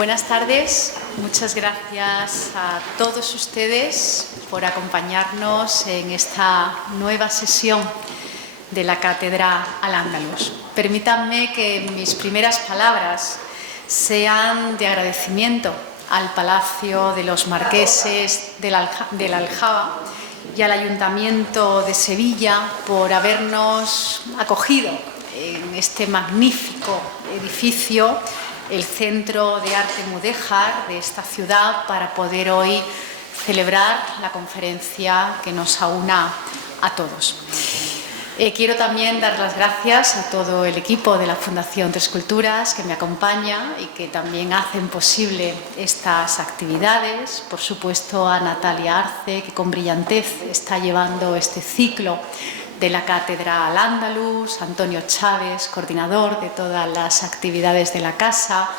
Buenas tardes, muchas gracias a todos ustedes por acompañarnos en esta nueva sesión de la Cátedra Al-Ándalus. Permítanme que mis primeras palabras sean de agradecimiento al Palacio de los Marqueses de la Aljaba y al Ayuntamiento de Sevilla por habernos acogido en este magnífico edificio, el Centro de Arte Mudéjar de esta ciudad, para poder hoy celebrar la conferencia que nos aúna a todos. Quiero también dar las gracias a todo el equipo de la Fundación Tres Culturas que me acompaña y que también hacen posible estas actividades. Por supuesto, a Natalia Arce, que con brillantez está llevando este ciclo de la Cátedra Al-Ándalus, Antonio Chávez, coordinador de todas las actividades de la casa,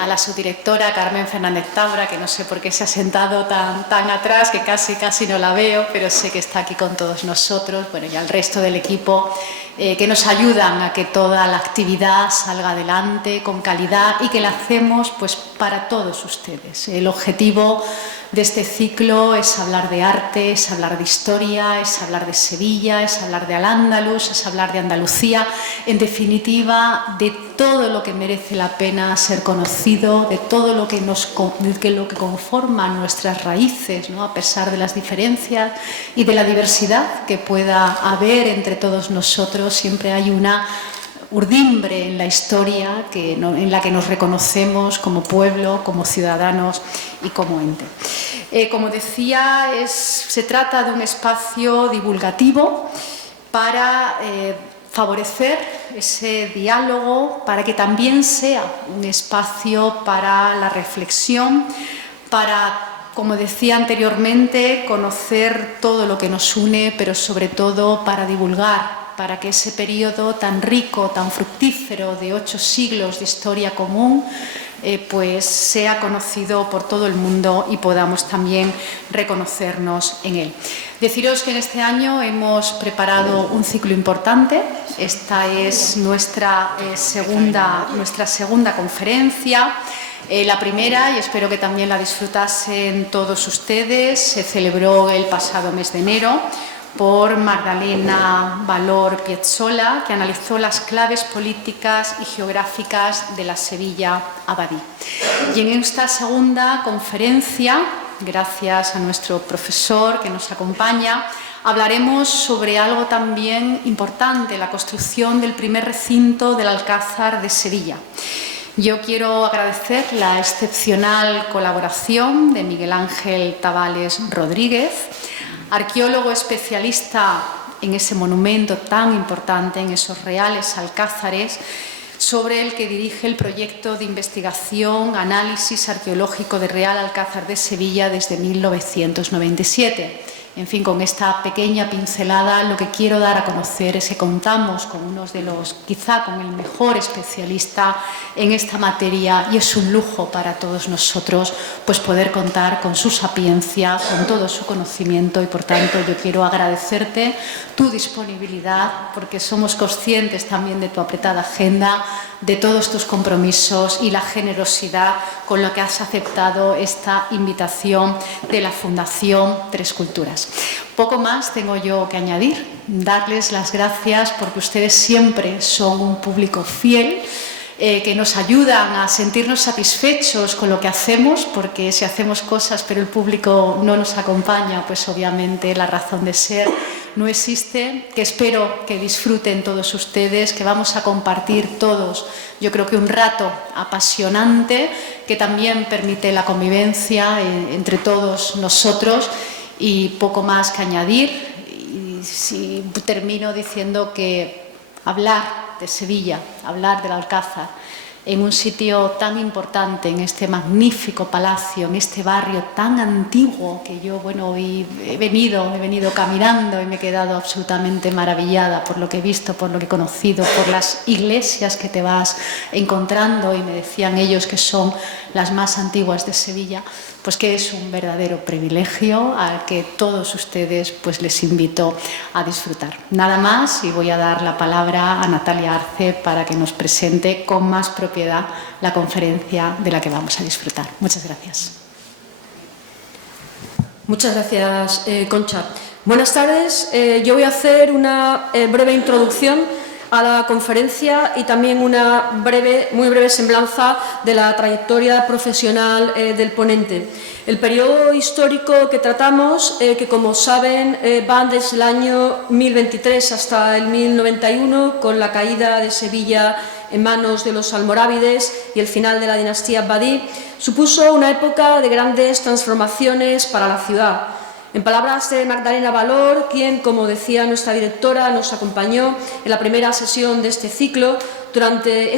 a la subdirectora Carmen Fernández Tabra, que no sé por qué se ha sentado tan atrás, que casi no la veo, pero sé que está aquí con todos nosotros, bueno, y al resto del equipo que nos ayudan a que toda la actividad salga adelante con calidad y que la hacemos pues para todos ustedes. El objetivo de este ciclo es hablar de arte, es hablar de historia, es hablar de Sevilla, es hablar de Al-Ándalus, es hablar de Andalucía, en definitiva de todo lo que merece la pena ser conocido, de todo lo que conforma nuestras raíces, ¿no? A pesar de las diferencias y de la diversidad que pueda haber entre todos nosotros, siempre hay una urdimbre en la historia en la que nos reconocemos como pueblo, como ciudadanos y como ente. Como decía, se trata de un espacio divulgativo para favorecer ese diálogo, para que también sea un espacio para la reflexión, para, como decía anteriormente, conocer todo lo que nos une, pero sobre todo para divulgar, para que ese periodo tan rico, tan fructífero de 8 siglos de historia común, pues sea conocido por todo el mundo y podamos también reconocernos en él. Deciros que en este año hemos preparado un ciclo importante. Esta es nuestra segunda conferencia. La primera, y espero que también la disfrutasen todos ustedes, se celebró el pasado mes de enero por Magdalena Valor Piezzola, que analizó las claves políticas y geográficas de la Sevilla abadí. Y en esta segunda conferencia, gracias a nuestro profesor que nos acompaña, hablaremos sobre algo también importante, la construcción del primer recinto del Alcázar de Sevilla. Yo quiero agradecer la excepcional colaboración de Miguel Ángel Tabales Rodríguez, arqueólogo especialista en ese monumento tan importante, en esos reales alcázares, sobre el que dirige el proyecto de investigación, análisis arqueológico de Real Alcázar de Sevilla desde 1997. En fin, con esta pequeña pincelada lo que quiero dar a conocer es que contamos con quizá con el mejor especialista en esta materia, y es un lujo para todos nosotros pues poder contar con su sapiencia, con todo su conocimiento, y por tanto yo quiero agradecerte tu disponibilidad, porque somos conscientes también de tu apretada agenda, de todos tus compromisos y la generosidad con la que has aceptado esta invitación de la Fundación Tres Culturas. Poco más tengo yo que añadir, darles las gracias porque ustedes siempre son un público fiel, que nos ayudan a sentirnos satisfechos con lo que hacemos, porque si hacemos cosas pero el público no nos acompaña, pues obviamente la razón de ser no existe, que espero que disfruten todos ustedes, que vamos a compartir todos, yo creo que un rato apasionante que también permite la convivencia entre todos nosotros, y poco más que añadir. Y si termino diciendo que hablar de Sevilla, hablar del Alcázar, en un sitio tan importante, en este magnífico palacio, en este barrio tan antiguo que yo, hoy he venido caminando y me he quedado absolutamente maravillada por lo que he visto, por lo que he conocido, por las iglesias que te vas encontrando, y me decían ellos que son las más antiguas de Sevilla, pues que es un verdadero privilegio al que todos ustedes pues les invito a disfrutar. Nada más, y voy a dar la palabra a Natalia Arce para que nos presente con más propiedad propiedad la conferencia de la que vamos a disfrutar. Muchas gracias. Muchas gracias, Concha. Buenas tardes. Yo voy a hacer una breve introducción a la conferencia y también una muy breve semblanza de la trayectoria profesional del ponente. El periodo histórico que tratamos, que como saben van desde el año 1023 hasta el 1091, con la caída de Sevilla en manos de los almorávides y el final de la dinastía Abbadí, supuso una época de grandes transformaciones para la ciudad. En palabras de Magdalena Valor, quien, como decía nuestra directora, nos acompañó en la primera sesión de este ciclo, durante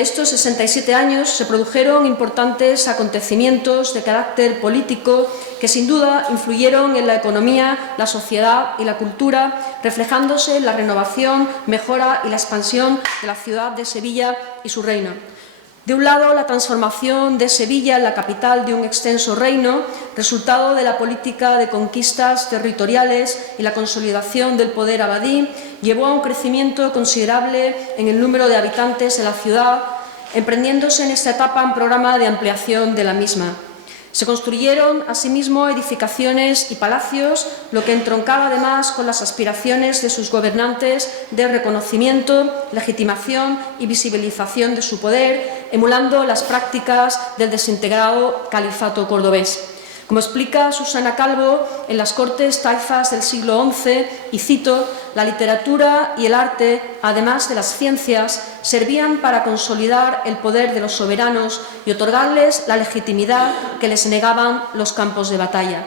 estos 67 años se produjeron importantes acontecimientos de carácter político que sin duda influyeron en la economía, la sociedad y la cultura, reflejándose en la renovación, mejora y la expansión de la ciudad de Sevilla y su reino. De un lado, la transformación de Sevilla en la capital de un extenso reino, resultado de la política de conquistas territoriales y la consolidación del poder abadí, llevó a un crecimiento considerable en el número de habitantes de la ciudad, emprendiéndose en esta etapa un programa de ampliación de la misma. Se construyeron, asimismo, edificaciones y palacios, lo que entroncaba además con las aspiraciones de sus gobernantes de reconocimiento, legitimación y visibilización de su poder, emulando las prácticas del desintegrado califato cordobés. Como explica Susana Calvo, en las cortes taifas del siglo XI, y cito, la literatura y el arte, además de las ciencias, servían para consolidar el poder de los soberanos y otorgarles la legitimidad que les negaban los campos de batalla.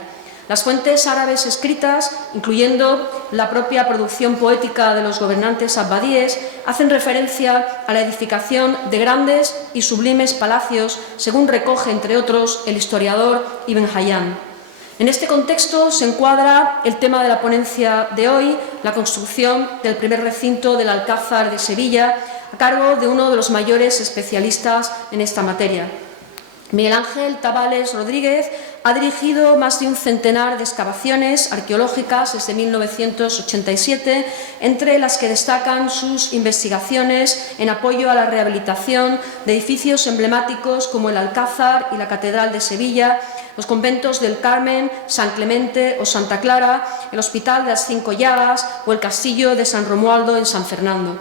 Las fuentes árabes escritas, incluyendo la propia producción poética de los gobernantes abbadíes, hacen referencia a la edificación de grandes y sublimes palacios, según recoge, entre otros, el historiador Ibn Hayyan. En este contexto se encuadra el tema de la ponencia de hoy, la construcción del primer recinto del Alcázar de Sevilla, a cargo de uno de los mayores especialistas en esta materia. Miguel Ángel Tabales Rodríguez ha dirigido más de un centenar de excavaciones arqueológicas desde 1987, entre las que destacan sus investigaciones en apoyo a la rehabilitación de edificios emblemáticos como el Alcázar y la Catedral de Sevilla, los conventos del Carmen, San Clemente o Santa Clara, el Hospital de las Cinco Llagas o el Castillo de San Romualdo en San Fernando.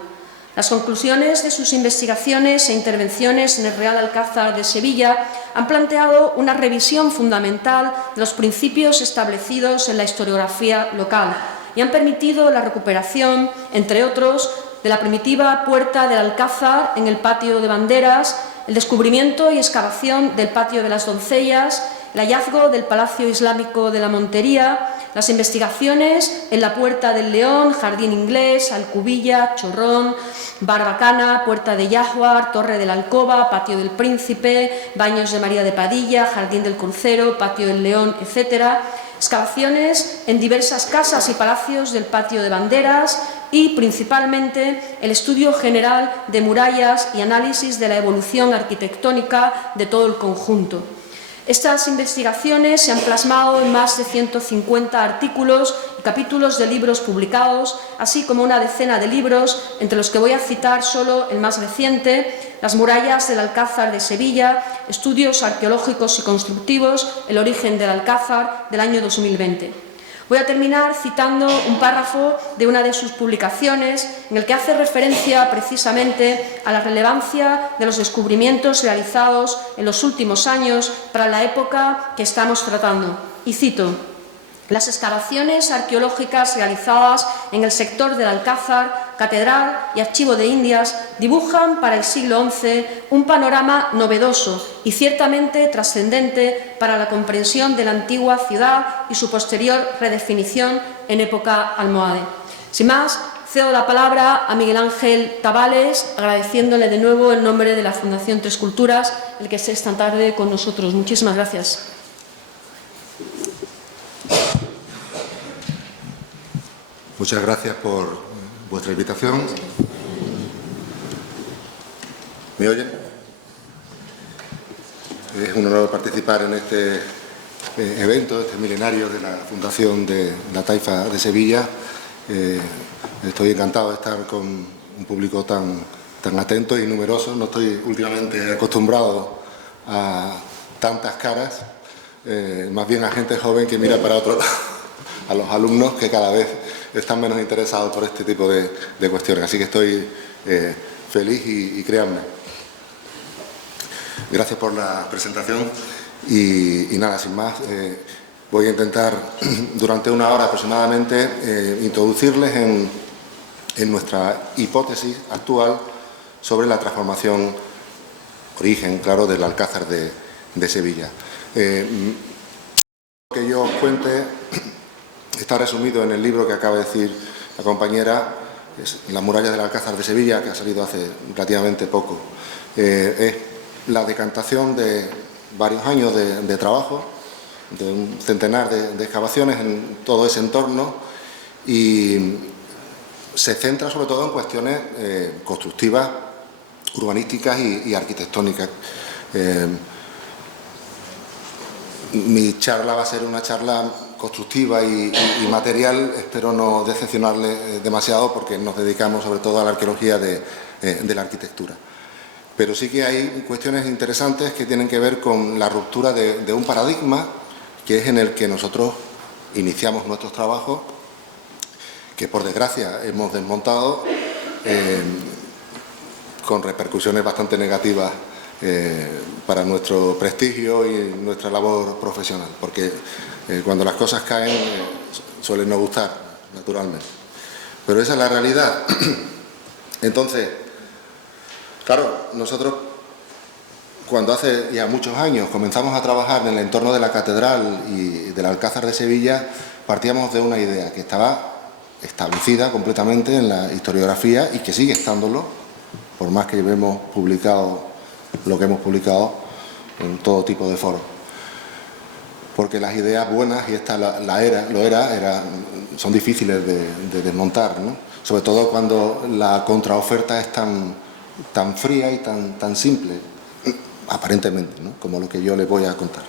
Las conclusiones de sus investigaciones e intervenciones en el Real Alcázar de Sevilla han planteado una revisión fundamental de los principios establecidos en la historiografía local y han permitido la recuperación, entre otros, de la primitiva puerta del Alcázar en el patio de Banderas, el descubrimiento y excavación del patio de las Doncellas, el hallazgo del Palacio Islámico de la Montería, las investigaciones en la Puerta del León, Jardín Inglés, Alcubilla, Chorrón, Barbacana, Puerta de Yaguar, Torre de la Alcoba, Patio del Príncipe, Baños de María de Padilla, Jardín del Crucero, Patio del León, etc. Excavaciones en diversas casas y palacios del Patio de Banderas y, principalmente, el estudio general de murallas y análisis de la evolución arquitectónica de todo el conjunto. Estas investigaciones se han plasmado en más de 150 artículos y capítulos de libros publicados, así como una decena de libros, entre los que voy a citar solo el más reciente, Las murallas del Alcázar de Sevilla, Estudios arqueológicos y constructivos, El origen del Alcázar, del año 2020. Voy a terminar citando un párrafo de una de sus publicaciones en el que hace referencia precisamente a la relevancia de los descubrimientos realizados en los últimos años para la época que estamos tratando. Y cito: las excavaciones arqueológicas realizadas en el sector del Alcázar, Catedral y Archivo de Indias dibujan para el siglo XI un panorama novedoso y ciertamente trascendente para la comprensión de la antigua ciudad y su posterior redefinición en época almohade. Sin más, cedo la palabra a Miguel Ángel Tabales, agradeciéndole de nuevo en nombre de la Fundación Tres Culturas el que esté esta tarde con nosotros. Muchísimas gracias. Muchas gracias por vuestra invitación. ¿Me oyen? Es un honor participar en este evento, este milenario de la Fundación de la Taifa de Sevilla. Estoy encantado de estar con un público tan tan atentos y numerosos. No estoy últimamente acostumbrado a tantas caras, más bien a gente joven que mira para otro lado, a los alumnos que cada vez están menos interesados por este tipo de cuestiones. Así que estoy feliz y créanme. Gracias por la presentación y nada, sin más, voy a intentar durante una hora aproximadamente introducirles en nuestra hipótesis actual sobre la transformación, origen, claro, del Alcázar de Sevilla. Lo que yo os cuente está resumido en el libro que acaba de decir la compañera, es Las murallas del Alcázar de Sevilla, que ha salido hace relativamente poco. Es la decantación de varios años de trabajo, de un centenar de excavaciones en todo ese entorno, y se centra sobre todo en cuestiones constructivas, urbanísticas y arquitectónicas. Mi charla va a ser una charla constructiva y material. Espero no decepcionarle demasiado porque nos dedicamos sobre todo a la arqueología de la arquitectura. Pero sí que hay cuestiones interesantes que tienen que ver con la ruptura de un paradigma, que es en el que nosotros iniciamos nuestros trabajos, que por desgracia hemos desmontado con repercusiones bastante negativas para nuestro prestigio y nuestra labor profesional, porque cuando las cosas caen suelen no gustar, naturalmente. Pero esa es la realidad. Entonces, claro, nosotros cuando hace ya muchos años comenzamos a trabajar en el entorno de la catedral y del Alcázar de Sevilla, partíamos de una idea que estaba establecida completamente en la historiografía y que sigue estándolo, por más que hemos publicado lo que hemos publicado en todo tipo de foros. Porque las ideas buenas, y esta son difíciles de desmontar, ¿no? Sobre todo cuando la contraoferta es tan fría y tan simple, aparentemente, ¿no? Como lo que yo les voy a contar.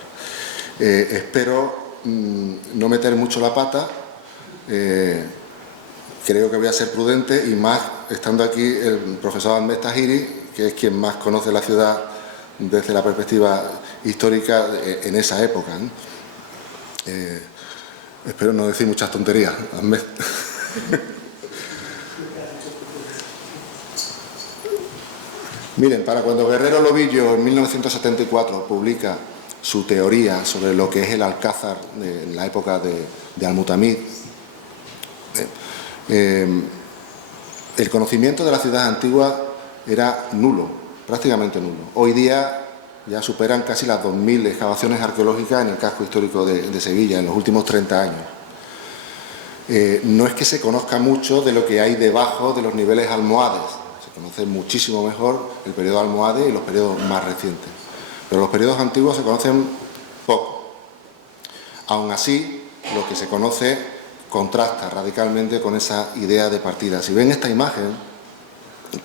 Espero no meter mucho la pata. Creo que voy a ser prudente, y más estando aquí el profesor Ahmed Tahiri, que es quien más conoce la ciudad desde la perspectiva histórica en esa época, ¿no? Espero no decir muchas tonterías, Ahmed. Miren, para cuando Guerrero Lobillo en 1974 publica su teoría sobre lo que es el Alcázar en la época de Al-Mutamid, el conocimiento de la ciudad antigua era nulo, prácticamente nulo. Hoy día ya superan casi las 2000 excavaciones arqueológicas en el casco histórico de Sevilla en los últimos 30 años. No es que se conozca mucho de lo que hay debajo de los niveles almohades, se conoce muchísimo mejor el periodo almohade y los periodos más recientes, pero los periodos antiguos se conocen poco. Aún así, lo que se conoce contrasta radicalmente con esa idea de partida. Si ven esta imagen,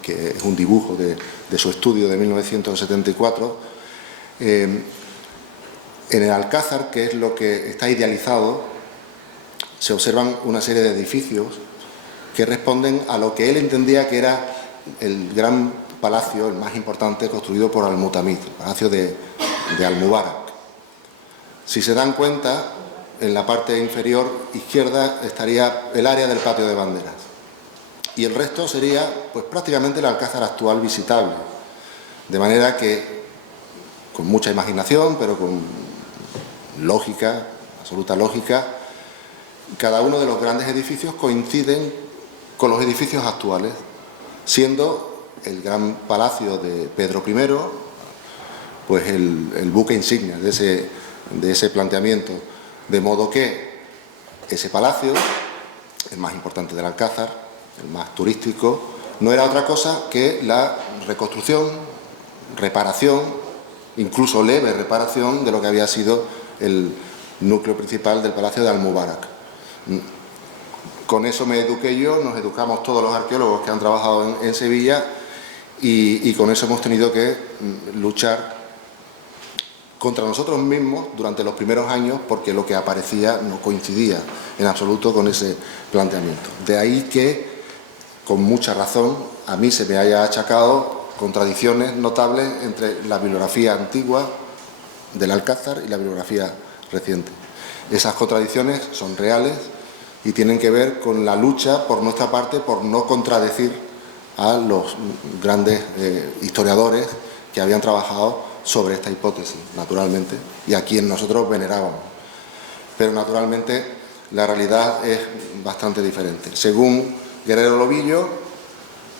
que es un dibujo de su estudio de 1974, en el Alcázar, que es lo que está idealizado, se observan una serie de edificios que responden a lo que él entendía que era el gran palacio, el más importante, construido por Al-Mutamid, el palacio de Al-Mubarak. Si se dan cuenta, en la parte inferior izquierda estaría el área del patio de banderas, y el resto sería pues prácticamente el Alcázar actual visitable, de manera que con mucha imaginación, pero con lógica, absoluta lógica, cada uno de los grandes edificios coinciden con los edificios actuales, siendo el gran palacio de Pedro I pues el buque insignia de ese planteamiento. De modo que ese palacio, el más importante del Alcázar, el más turístico, no era otra cosa que la reconstrucción, reparación, incluso leve reparación de lo que había sido el núcleo principal del palacio de Al-Mubarak. Con eso me eduqué yo, nos educamos todos los arqueólogos que han trabajado en Sevilla, y con eso hemos tenido que luchar contra nosotros mismos durante los primeros años, porque lo que aparecía no coincidía en absoluto con ese planteamiento. De ahí que con mucha razón, a mí se me haya achacado contradicciones notables entre la bibliografía antigua del Alcázar y la bibliografía reciente. Esas contradicciones son reales y tienen que ver con la lucha por nuestra parte por no contradecir a los grandes historiadores que habían trabajado sobre esta hipótesis, naturalmente, y a quien nosotros venerábamos. Pero, naturalmente, la realidad es bastante diferente. Según Guerrero Lobillo,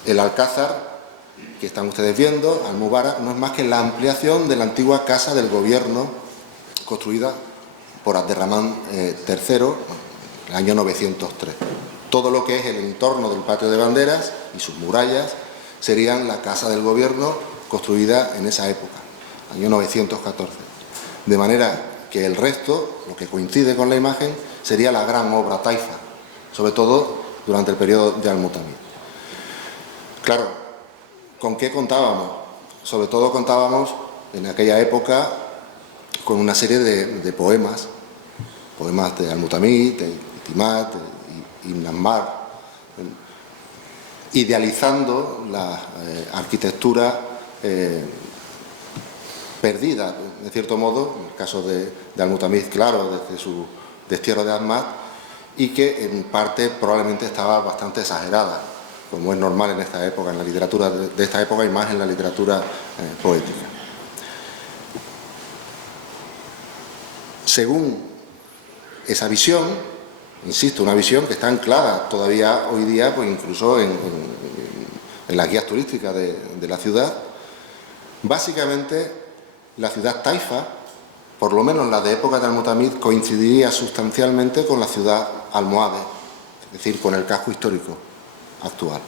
el Alcázar, que están ustedes viendo, Almubara, no es más que la ampliación de la antigua Casa del Gobierno construida por Abderramán III en el año 903. Todo lo que es el entorno del patio de banderas y sus murallas serían la Casa del Gobierno construida en esa época, año 914. De manera que el resto, lo que coincide con la imagen, sería la gran obra taifa, sobre todo durante el periodo de Al-Mutamid. Claro, ¿con qué contábamos? Sobre todo contábamos en aquella época con una serie de poemas de Al-Mutamid, de Timat, y Ibn Ammar, idealizando la arquitectura perdida, de cierto modo, en el caso de Al-Mutamid, claro, desde su destierro de Ahmad, y que en parte probablemente estaba bastante exagerada, como es normal en esta época, en la literatura de esta época y más en la literatura poética. Según esa visión, insisto, una visión que está anclada todavía hoy día, pues incluso en las guías turísticas de la ciudad, básicamente la ciudad taifa, por lo menos la de época de Al-Mutamid, coincidiría sustancialmente con la ciudad almohade, es decir, con el casco histórico actual.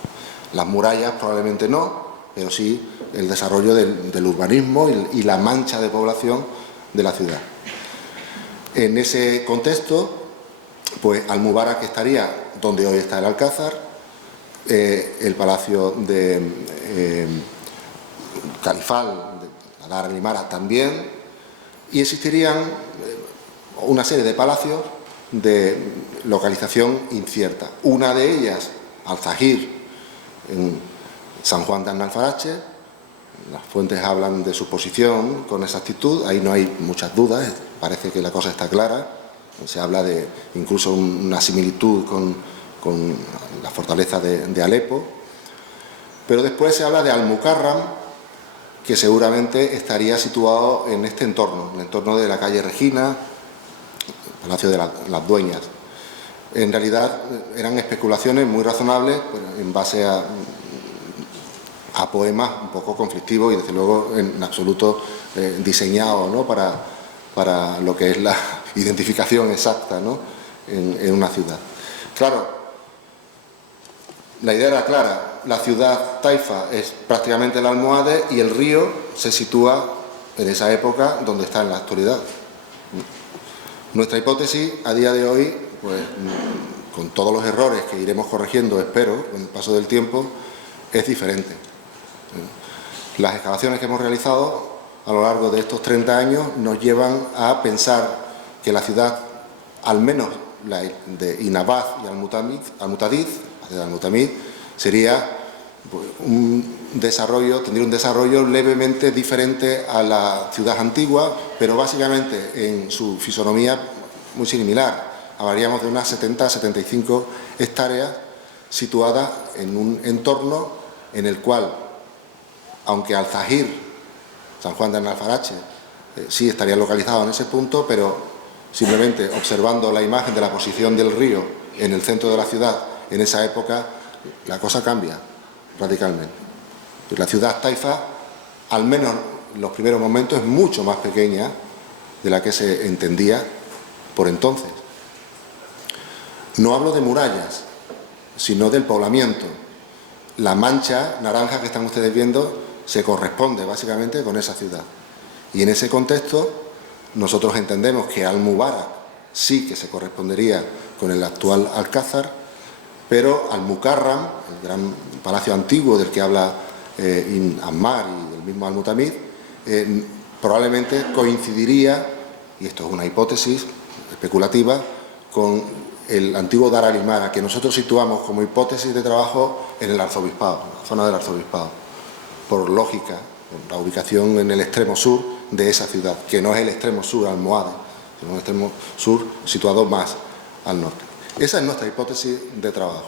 Las murallas probablemente no, pero sí el desarrollo del urbanismo y la mancha de población de la ciudad. En ese contexto, pues Al-Mubarak estaría donde hoy está el Alcázar, el palacio de califal, de Adar el-Imara también, y existirían una serie de palacios de localización incierta. Una de ellas, Al-Zahir, en San Juan de Alfarache. Las fuentes hablan de su posición con exactitud, ahí no hay muchas dudas, parece que la cosa está clara. Se habla de incluso una similitud con la fortaleza de Alepo. Pero después se habla de Al-Mukarram, que seguramente estaría situado en este entorno, en el entorno de la calle Regina, el Palacio de las Dueñas. En realidad eran especulaciones muy razonables, pues, en base a poemas un poco conflictivos y desde luego en absoluto diseñados, ¿no?, para lo que es la identificación exacta, ¿no?, en una ciudad. Claro, la idea era clara, la ciudad taifa es prácticamente el almohade y el río se sitúa en esa época donde está en la actualidad. Nuestra hipótesis a día de hoy, pues con todos los errores que iremos corrigiendo, espero, con el paso del tiempo, es diferente. Las excavaciones que hemos realizado a lo largo de estos 30 años nos llevan a pensar que la ciudad, al menos la de Inabaz y Al-Mutadid, de Al-Mutamid, sería tendría un desarrollo levemente diferente a la ciudad antigua, pero básicamente en su fisonomía muy similar. Hablaríamos de unas 70-75 hectáreas situadas en un entorno en el cual, aunque Al-Zahir, San Juan de Alfarache, sí estaría localizado en ese punto, pero simplemente observando la imagen de la posición del río en el centro de la ciudad en esa época, la cosa cambia radicalmente. La ciudad taifa, al menos en los primeros momentos, es mucho más pequeña de la que se entendía por entonces. No hablo de murallas, sino del poblamiento. La mancha naranja que están ustedes viendo se corresponde básicamente con esa ciudad. Y en ese contexto nosotros entendemos que Al-Mubarak sí que se correspondería con el actual Alcázar, pero Al-Mukarram, el gran palacio antiguo del que habla Ibn Ammar y el mismo Al-Mutamid, probablemente coincidiría, y esto es una hipótesis especulativa, con el antiguo Dar al-Imara, que nosotros situamos como hipótesis de trabajo en el arzobispado, en la zona del arzobispado, por lógica, por la ubicación en el extremo sur de esa ciudad, que no es el extremo sur almohade, sino el extremo sur situado más al norte. Esa es nuestra hipótesis de trabajo.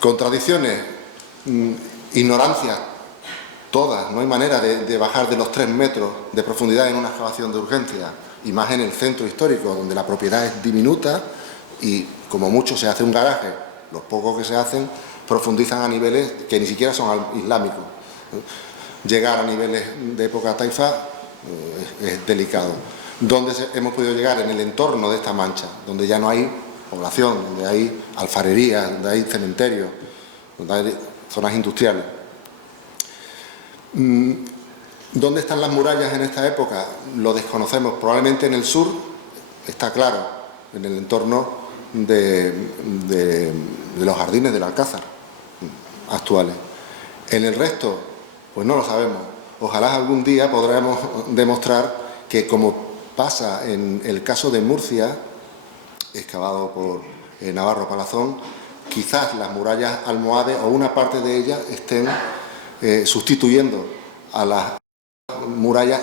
Contradicciones, ignorancias, todas, no hay manera de bajar de los 3 metros de profundidad en una excavación de urgencia, y más en el centro histórico, donde la propiedad es diminuta y como mucho se hace un garaje, los pocos que se hacen profundizan a niveles que ni siquiera son islámicos. Llegar a niveles de época taifa es delicado. ¿Dónde hemos podido llegar? En el entorno de esta mancha, donde ya no hay población, donde hay alfarería, donde hay cementerios, donde hay zonas industriales. ¿Dónde están las murallas en esta época? Lo desconocemos. Probablemente en el sur, está claro, en el entorno de los jardines del Alcázar actuales. En el resto, pues no lo sabemos. Ojalá algún día podremos demostrar que, como pasa en el caso de Murcia, excavado por Navarro Palazón, quizás las murallas almohades o una parte de ellas estén sustituyendo a las murallas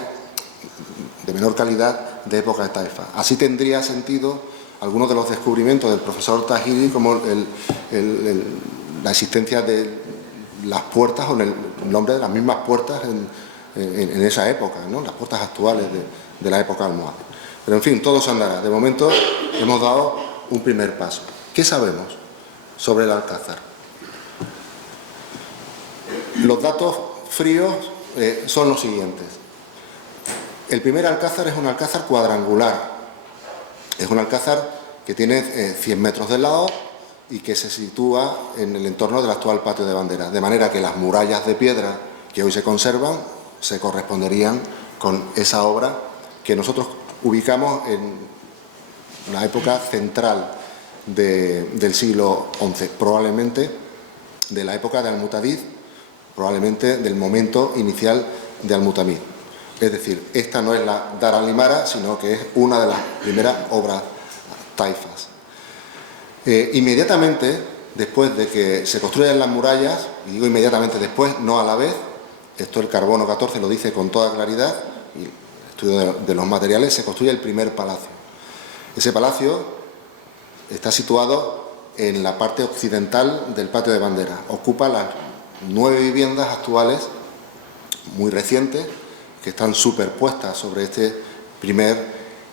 de menor calidad de época de taifa. Así tendría sentido algunos de los descubrimientos del profesor Tahiri, como la existencia de las puertas o el nombre de las mismas puertas en esa época, ¿no? Las puertas actuales de la época almohade. Pero en fin, todo se andará. De momento hemos dado un primer paso. ¿Qué sabemos sobre el Alcázar? Los datos fríos son los siguientes. El primer Alcázar es un Alcázar cuadrangular. Es un Alcázar que tiene 100 metros de lado y que se sitúa en el entorno del actual patio de bandera. De manera que las murallas de piedra que hoy se conservan se corresponderían con esa obra que nosotros ubicamos en la época central del siglo XI, probablemente de la época de Al-Mutadid, probablemente del momento inicial de Al-Mutamid. Es decir, esta no es la Dar al-Imara, sino que es una de las primeras obras taifas. Inmediatamente después de que se construyan las murallas, y digo inmediatamente después, no a la vez, esto el carbono 14 lo dice con toda claridad, y el estudio de los materiales, se construye el primer palacio. Ese palacio está situado en la parte occidental del patio de bandera. Ocupa las 9 viviendas actuales, muy recientes, que están superpuestas sobre este primer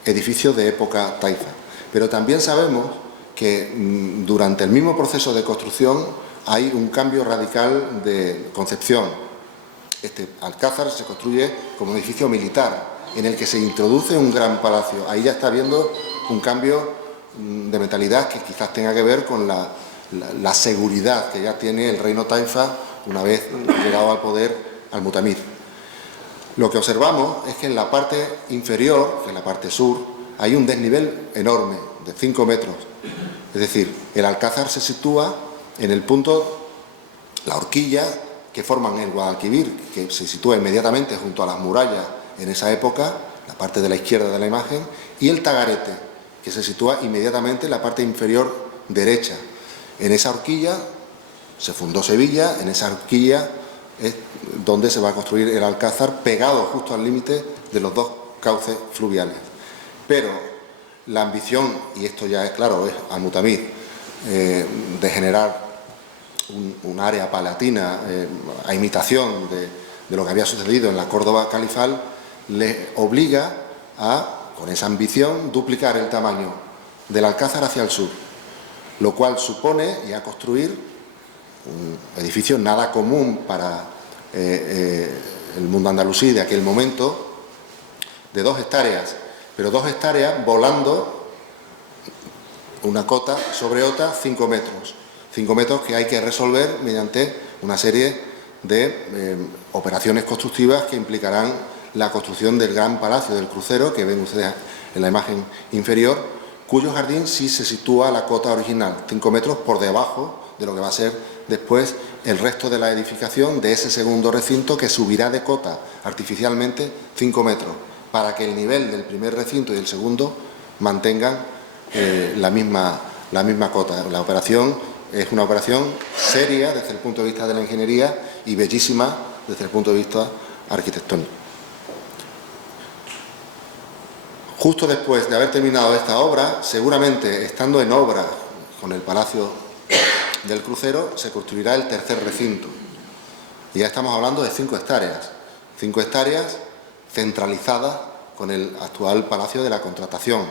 edificio de época taifa. Pero también sabemos que durante el mismo proceso de construcción hay un cambio radical de concepción. Este Alcázar se construye como un edificio militar, en el que se introduce un gran palacio. Ahí ya está habiendo un cambio de mentalidad que quizás tenga que ver con la seguridad que ya tiene el reino taifa una vez llegado al poder Al-Mutamid. Lo que observamos es que en la parte inferior, que es la parte sur, hay un desnivel enorme, de 5 metros. Es decir, el Alcázar se sitúa en el punto, la horquilla que forman el Guadalquivir, que se sitúa inmediatamente junto a las murallas en esa época, la parte de la izquierda de la imagen, y el Tagarete, que se sitúa inmediatamente en la parte inferior derecha. En esa horquilla se fundó Sevilla, en esa horquilla es donde se va a construir el Alcázar, pegado justo al límite de los dos cauces fluviales. Pero la ambición, y esto ya es claro, es Al-Mutamid, de generar un área palatina a imitación de lo que había sucedido en la Córdoba califal, le obliga a, con esa ambición, duplicar el tamaño del Alcázar hacia el sur, lo cual supone ya construir un edificio nada común para el mundo andalusí de aquel momento, de 2 hectáreas, pero 2 hectáreas volando una cota sobre otra 5 metros. 5 metros que hay que resolver mediante una serie de operaciones constructivas que implicarán la construcción del gran palacio del crucero, que ven ustedes en la imagen inferior, cuyo jardín sí se sitúa a la cota original, 5 metros por debajo de lo que va a ser después el resto de la edificación de ese segundo recinto, que subirá de cota artificialmente 5 metros, para que el nivel del primer recinto y del segundo mantengan la misma la misma cota. La operación es una operación seria desde el punto de vista de la ingeniería y bellísima desde el punto de vista arquitectónico. Justo después de haber terminado esta obra, seguramente estando en obra con el Palacio del Crucero, se construirá el tercer recinto. Y ya estamos hablando de 5 hectáreas. 5 hectáreas centralizadas con el actual Palacio de la Contratación.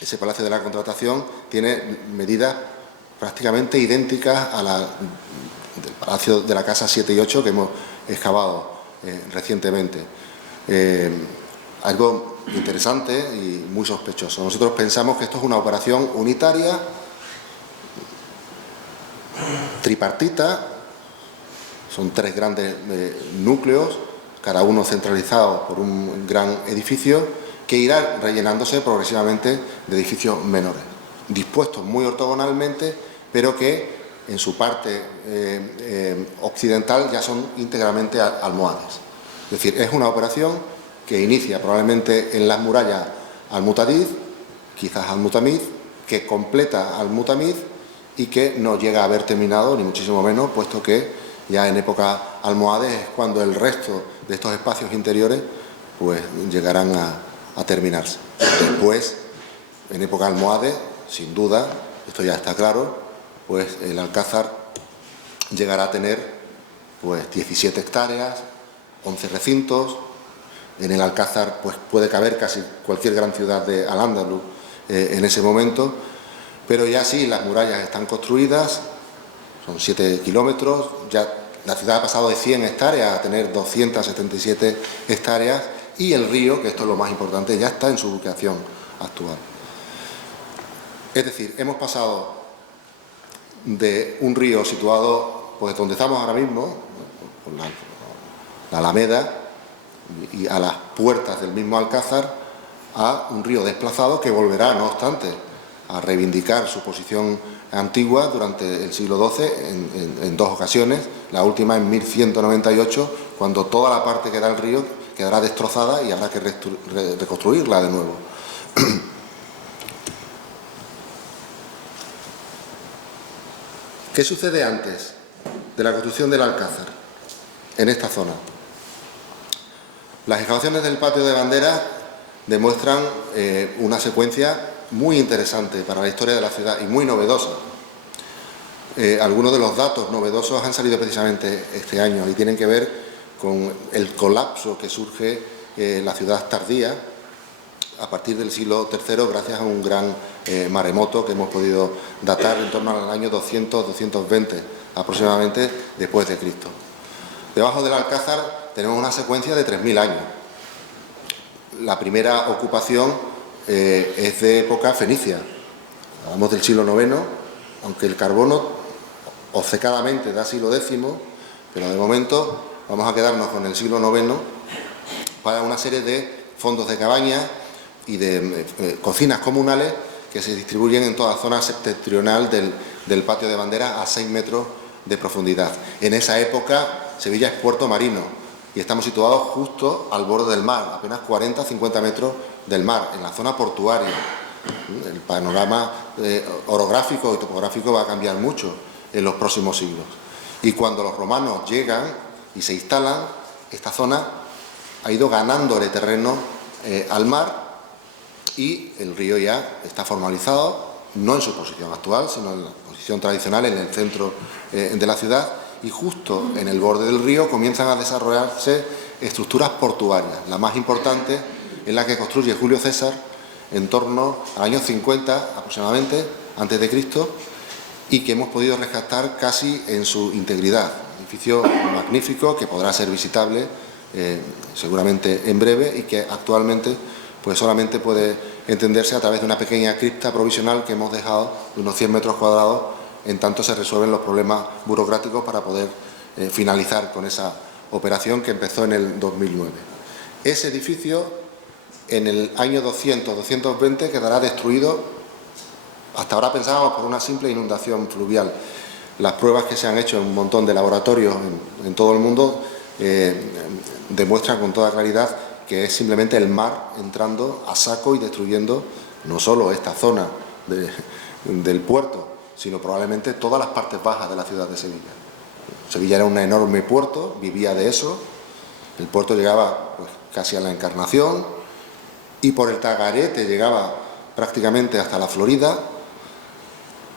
Ese Palacio de la Contratación tiene medidas prácticamente idénticas a la del Palacio de la Casa 7 y 8 que hemos excavado recientemente. Algo interesante y muy sospechoso. Nosotros pensamos que esto es una operación unitaria, tripartita. Son 3 grandes núcleos, cada uno centralizado por un gran edificio, que irá rellenándose progresivamente de edificios menores, dispuestos muy ortogonalmente, pero que en su parte occidental ya son íntegramente almohades. Es decir, es una operación que inicia probablemente en las murallas Al-Mutadiz, quizás Al-Mutamiz, que completa Al-Mutamiz y que no llega a haber terminado, ni muchísimo menos, puesto que ya en época almohades es cuando el resto de estos espacios interiores pues llegarán a terminarse. Después, en época almohades, sin duda, esto ya está claro, pues el Alcázar llegará a tener pues 17 hectáreas, 11 recintos. En el Alcázar pues puede caber casi cualquier gran ciudad de Al-Ándalus en ese momento, pero ya sí, las murallas están construidas. Son 7 kilómetros, ya la ciudad ha pasado de 100 hectáreas a tener 277 hectáreas y el río, que esto es lo más importante, ya está en su ubicación actual. Es decir, hemos pasado de un río situado pues donde estamos ahora mismo, por la Alameda y a las puertas del mismo Alcázar, a un río desplazado que volverá, no obstante, a reivindicar su posición antigua durante el siglo XII en 2 ocasiones, la última en 1198, cuando toda la parte que da el río quedará destrozada y habrá que reconstruirla de nuevo. ¿Qué sucede antes de la construcción del Alcázar en esta zona? Las excavaciones del patio de bandera demuestran una secuencia muy interesante para la historia de la ciudad y muy novedosa. Algunos de los datos novedosos han salido precisamente este año y tienen que ver con el colapso que surge en la ciudad tardía a partir del siglo III gracias a un gran maremoto que hemos podido datar en torno al año 200-220 aproximadamente después de Cristo. Debajo del Alcázar tenemos una secuencia de 3000 años. La primera ocupación es de época fenicia, hablamos del siglo IX, aunque el carbono obcecadamente da siglo X, pero de momento vamos a quedarnos con el siglo IX para una serie de fondos de cabañas y de cocinas comunales que se distribuyen en toda la zona septentrional del patio de bandera a 6 metros de profundidad. En esa época Sevilla es puerto marino y estamos situados justo al borde del mar, apenas 40-50 metros del mar, en la zona portuaria. El panorama orográfico y topográfico va a cambiar mucho en los próximos siglos. Y cuando los romanos llegan y se instalan, esta zona ha ido ganándole terreno al mar y el río ya está formalizado, no en su posición actual, sino en la posición tradicional, en el centro de la ciudad, y justo en el borde del río comienzan a desarrollarse estructuras portuarias. La más importante es la que construye Julio César en torno al año 50 aproximadamente, antes de Cristo, y que hemos podido rescatar casi en su integridad. Un edificio magnífico que podrá ser visitable seguramente en breve y que actualmente pues solamente puede entenderse a través de una pequeña cripta provisional que hemos dejado de unos 100 metros cuadrados, en tanto se resuelven los problemas burocráticos para poder finalizar con esa operación que empezó en el 2009. Ese edificio en el año 200-220 quedará destruido, hasta ahora pensábamos por una simple inundación fluvial. Las pruebas que se han hecho en un montón de laboratorios en todo el mundo demuestran con toda claridad que es simplemente el mar entrando a saco y destruyendo no solo esta zona del puerto, sino probablemente todas las partes bajas de la ciudad de Sevilla. Sevilla era un enorme puerto, vivía de eso. El puerto llegaba pues, casi a la Encarnación y por el Tagarete llegaba prácticamente hasta la Florida.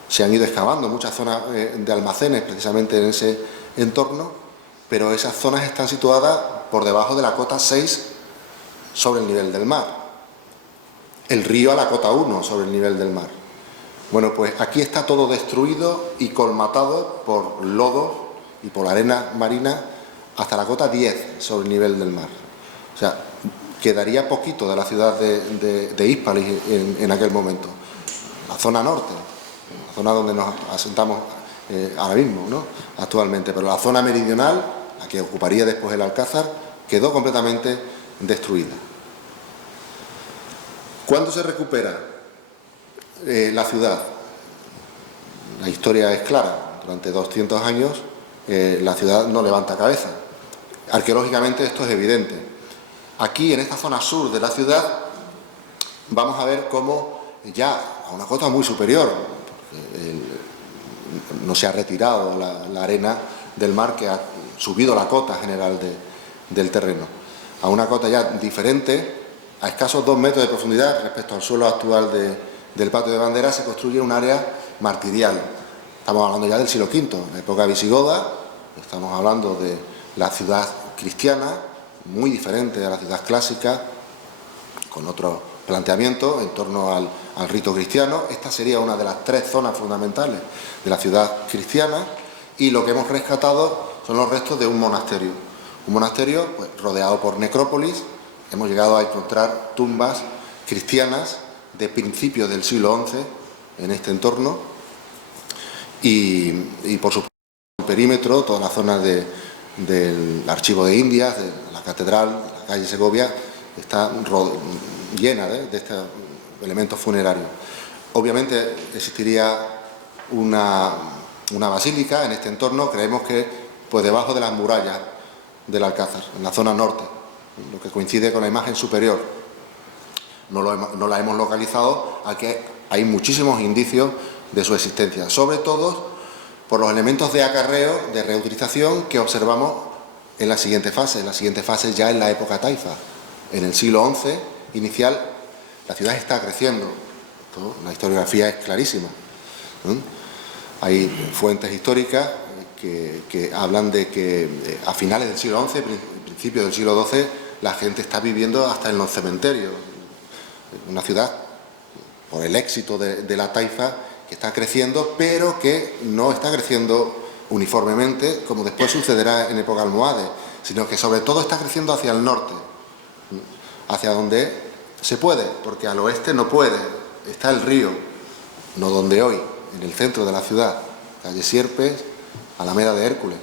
Se han ido excavando muchas zonas de almacenes precisamente en ese entorno, pero esas zonas están situadas por debajo de la cota 6 sobre el nivel del mar. El río a la cota 1 sobre el nivel del mar. Bueno, pues aquí está todo destruido y colmatado por lodo y por arena marina hasta la cota 10 sobre el nivel del mar. O sea, quedaría poquito de la ciudad de Hispalis en aquel momento. La zona norte, la zona donde nos asentamos ahora mismo, ¿no? Actualmente, pero la zona meridional, la que ocuparía después el Alcázar, quedó completamente destruida. ¿Cuándo se recupera la ciudad? La historia es clara. Durante 200 años la ciudad no levanta cabeza. Arqueológicamente esto es evidente. Aquí, en esta zona sur de la ciudad, vamos a ver cómo ya a una cota muy superior, no se ha retirado la arena del mar que ha subido la cota general del terreno. A una cota ya diferente, a escasos 2 metros de profundidad respecto al suelo actual del patio de bandera, se construye un área martirial. Estamos hablando ya del siglo V, en la época visigoda, estamos hablando de la ciudad cristiana, muy diferente a la ciudad clásica, con otro planteamiento en torno al rito cristiano. Esta sería una de las 3 zonas fundamentales de la ciudad cristiana, y lo que hemos rescatado son los restos de un monasterio. Un monasterio pues, rodeado por necrópolis. Hemos llegado a encontrar tumbas cristianas de principios del siglo XI en este entorno, y por su perímetro, toda la zona del Archivo de Indias, de la Catedral, de la calle Segovia, está llena de estos elementos funerarios. Obviamente existiría una basílica en este entorno, creemos que pues debajo de las murallas del Alcázar, en la zona norte, lo que coincide con la imagen superior. No la hemos localizado, aquí hay muchísimos indicios de su existencia, sobre todo por los elementos de acarreo, de reutilización que observamos en la siguiente fase. En la siguiente fase ya en la época taifa, en el siglo XI inicial, la ciudad está creciendo. La historiografía es clarísima. Hay fuentes históricas que hablan de que a finales del siglo XI, principios del siglo XII, la gente está viviendo hasta en los cementerios. Una ciudad, por el éxito de la taifa, que está creciendo, pero que no está creciendo uniformemente, como después sucederá en época almohade, sino que sobre todo está creciendo hacia el norte, hacia donde se puede, porque al oeste no puede, está el río, no donde hoy, en el centro de la ciudad, calle Sierpes, Alameda de Hércules,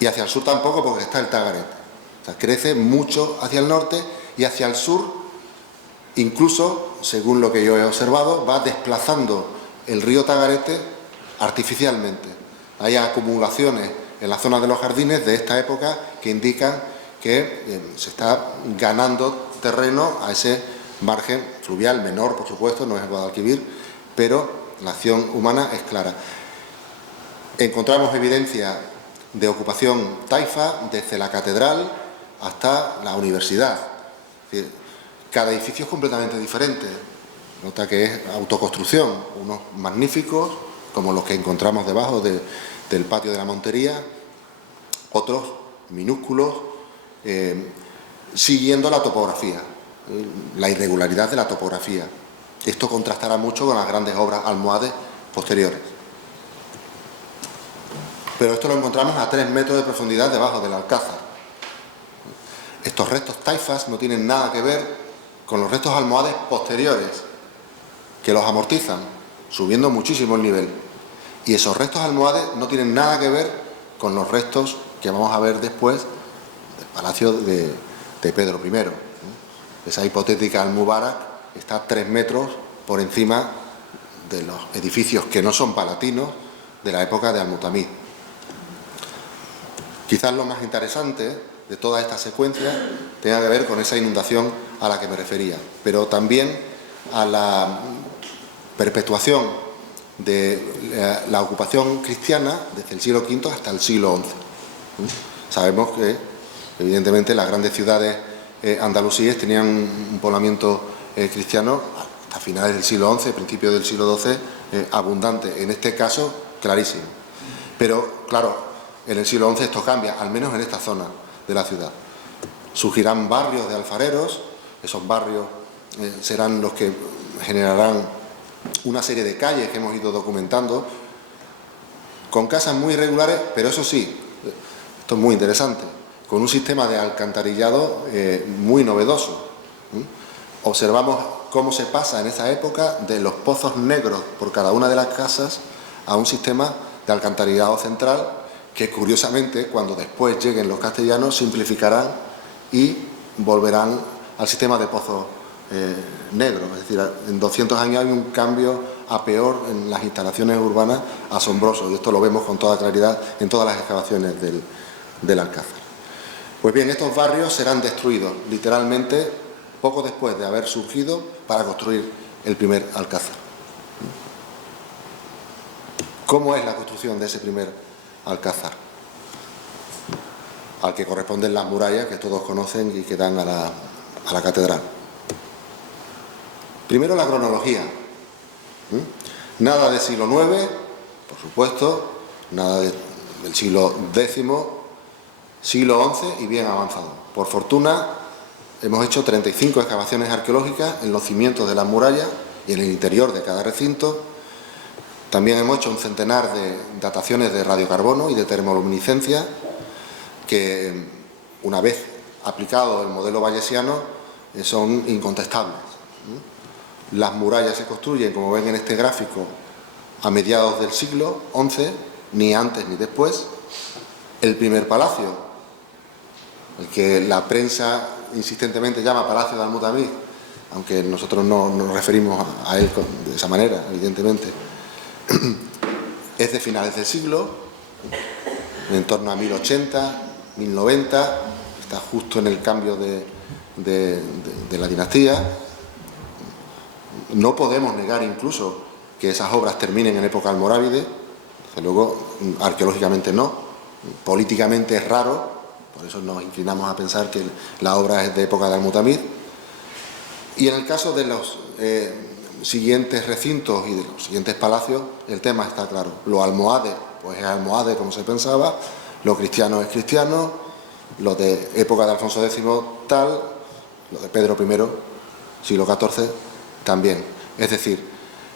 y hacia el sur tampoco, porque está el Tagarete. O sea, crece mucho hacia el norte, y hacia el sur, incluso, según lo que yo he observado, va desplazando el río Tagarete artificialmente. Hay acumulaciones en la zona de los jardines de esta época que indican que se está ganando terreno a ese margen fluvial menor, por supuesto, no es el Guadalquivir, pero la acción humana es clara. Encontramos evidencia de ocupación taifa desde la catedral hasta la universidad. Es decir, cada edificio es completamente diferente. Nota que es autoconstrucción, unos magníficos, como los que encontramos debajo del patio de la Montería, otros minúsculos, siguiendo la topografía, la irregularidad de la topografía. Esto contrastará mucho con las grandes obras almohades posteriores. Pero esto lo encontramos a 3 metros de profundidad debajo del Alcázar. Estos restos taifas no tienen nada que ver con los restos almohades posteriores, que los amortizan, subiendo muchísimo el nivel. Y esos restos almohades no tienen nada que ver con los restos que vamos a ver después del palacio de Pedro I. Esa hipotética Almubarak está a 3 metros por encima de los edificios que no son palatinos de la época de Al-Mutamid. Quizás lo más interesante de toda esta secuencia tenga que ver con esa inundación a la que me refería, pero también a la perpetuación de la ocupación cristiana desde el siglo V hasta el siglo XI. Sabemos que, evidentemente, las grandes ciudades andalusíes tenían un poblamiento cristiano hasta finales del siglo XI, principios del siglo XII, abundante. En este caso, clarísimo. Pero, claro, en el siglo XI esto cambia, al menos en esta zona de la ciudad. Surgirán barrios de alfareros, esos barrios serán los que generarán una serie de calles que hemos ido documentando, con casas muy irregulares, pero eso sí, esto es muy interesante, con un sistema de alcantarillado muy novedoso. Observamos cómo se pasa en esa época de los pozos negros por cada una de las casas a un sistema de alcantarillado central que, curiosamente, cuando después lleguen los castellanos, simplificarán y volverán al sistema de pozos negros. Es decir, en 200 años hay un cambio a peor en las instalaciones urbanas asombroso, y esto lo vemos con toda claridad en todas las excavaciones del Alcázar. Pues bien, estos barrios serán destruidos literalmente poco después de haber surgido para construir el primer Alcázar. ¿Cómo es la construcción de ese primer Alcázar? Al que corresponden las murallas que todos conocen y que dan a la catedral. Primero, la cronología. Nada del siglo IX, por supuesto, nada del siglo X, siglo XI y bien avanzado. Por fortuna, hemos hecho 35 excavaciones arqueológicas en los cimientos de las murallas y en el interior de cada recinto. También hemos hecho un centenar de dataciones de radiocarbono y de termoluminiscencia que, una vez aplicado el modelo bayesiano, son incontestables. Las murallas se construyen, como ven en este gráfico, a mediados del siglo XI, ni antes ni después. El primer palacio, el que la prensa insistentemente llama Palacio de Al-Mutamid, aunque nosotros no nos referimos a él de esa manera, evidentemente, es de finales del siglo, en torno a 1080, 1090, está justo en el cambio de la dinastía. No podemos negar incluso que esas obras terminen en época almorávide, desde luego arqueológicamente no, políticamente es raro, por eso nos inclinamos a pensar que la obra es de época de Al-Mutamid. Y en el caso de los siguientes recintos y de los siguientes palacios, el tema está claro. Lo almohade, pues es almohade como se pensaba, lo cristiano es cristiano, lo de época de Alfonso X tal, lo de Pedro I, siglo XIV, también. Es decir,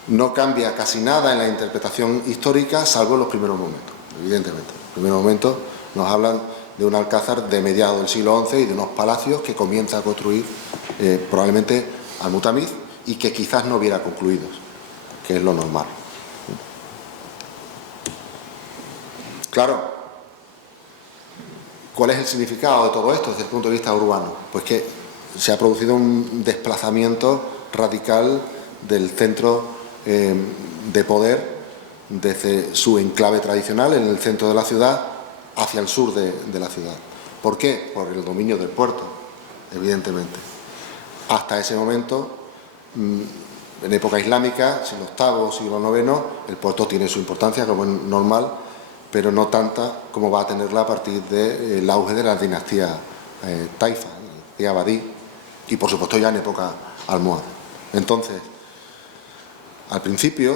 no cambia casi nada en la interpretación histórica, salvo en los primeros momentos, evidentemente. En los primeros momentos nos hablan de un alcázar de mediados del siglo XI y de unos palacios que comienza a construir probablemente Al-Mutamid y que quizás no hubiera concluidos, que es lo normal. Claro, ¿cuál es el significado de todo esto desde el punto de vista urbano? Pues que se ha producido un desplazamiento radical del centro de poder desde su enclave tradicional en el centro de la ciudad hacia el sur de la ciudad. ¿Por qué? Por el dominio del puerto, evidentemente. Hasta ese momento, en época islámica, siglo VIII, siglo IX, el puerto tiene su importancia como es normal, pero no tanta como va a tenerla a partir del auge de la dinastía taifa, la dinastía Abadí, y por supuesto ya en época almohade. Entonces, al principio,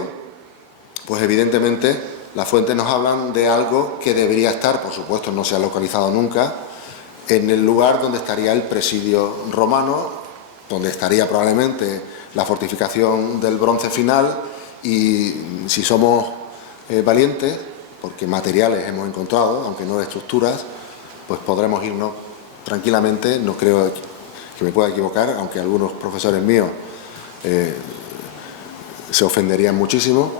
pues evidentemente las fuentes nos hablan de algo que debería estar, por supuesto no se ha localizado nunca, en el lugar donde estaría el presidio romano, donde estaría probablemente la fortificación del bronce final, y si somos valientes, porque materiales hemos encontrado, aunque no estructuras, pues podremos irnos tranquilamente. No creo que me pueda equivocar, aunque algunos profesores míos se ofenderían muchísimo,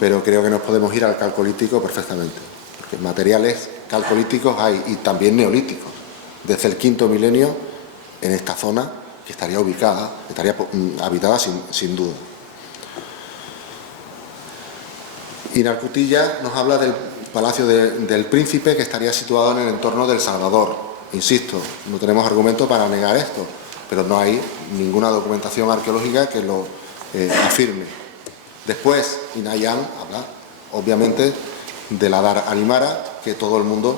pero creo que nos podemos ir al calcolítico perfectamente, porque materiales calcolíticos hay, y también neolíticos, desde el quinto milenio en esta zona, que estaría ubicada, estaría habitada sin duda. Y Narcutilla nos habla del Palacio del Príncipe, que estaría situado en el entorno del Salvador. Insisto, no tenemos argumento para negar esto, pero no hay ninguna documentación arqueológica que lo afirme. Después, Inayán habla, obviamente, de la Dar Alimara, que todo el mundo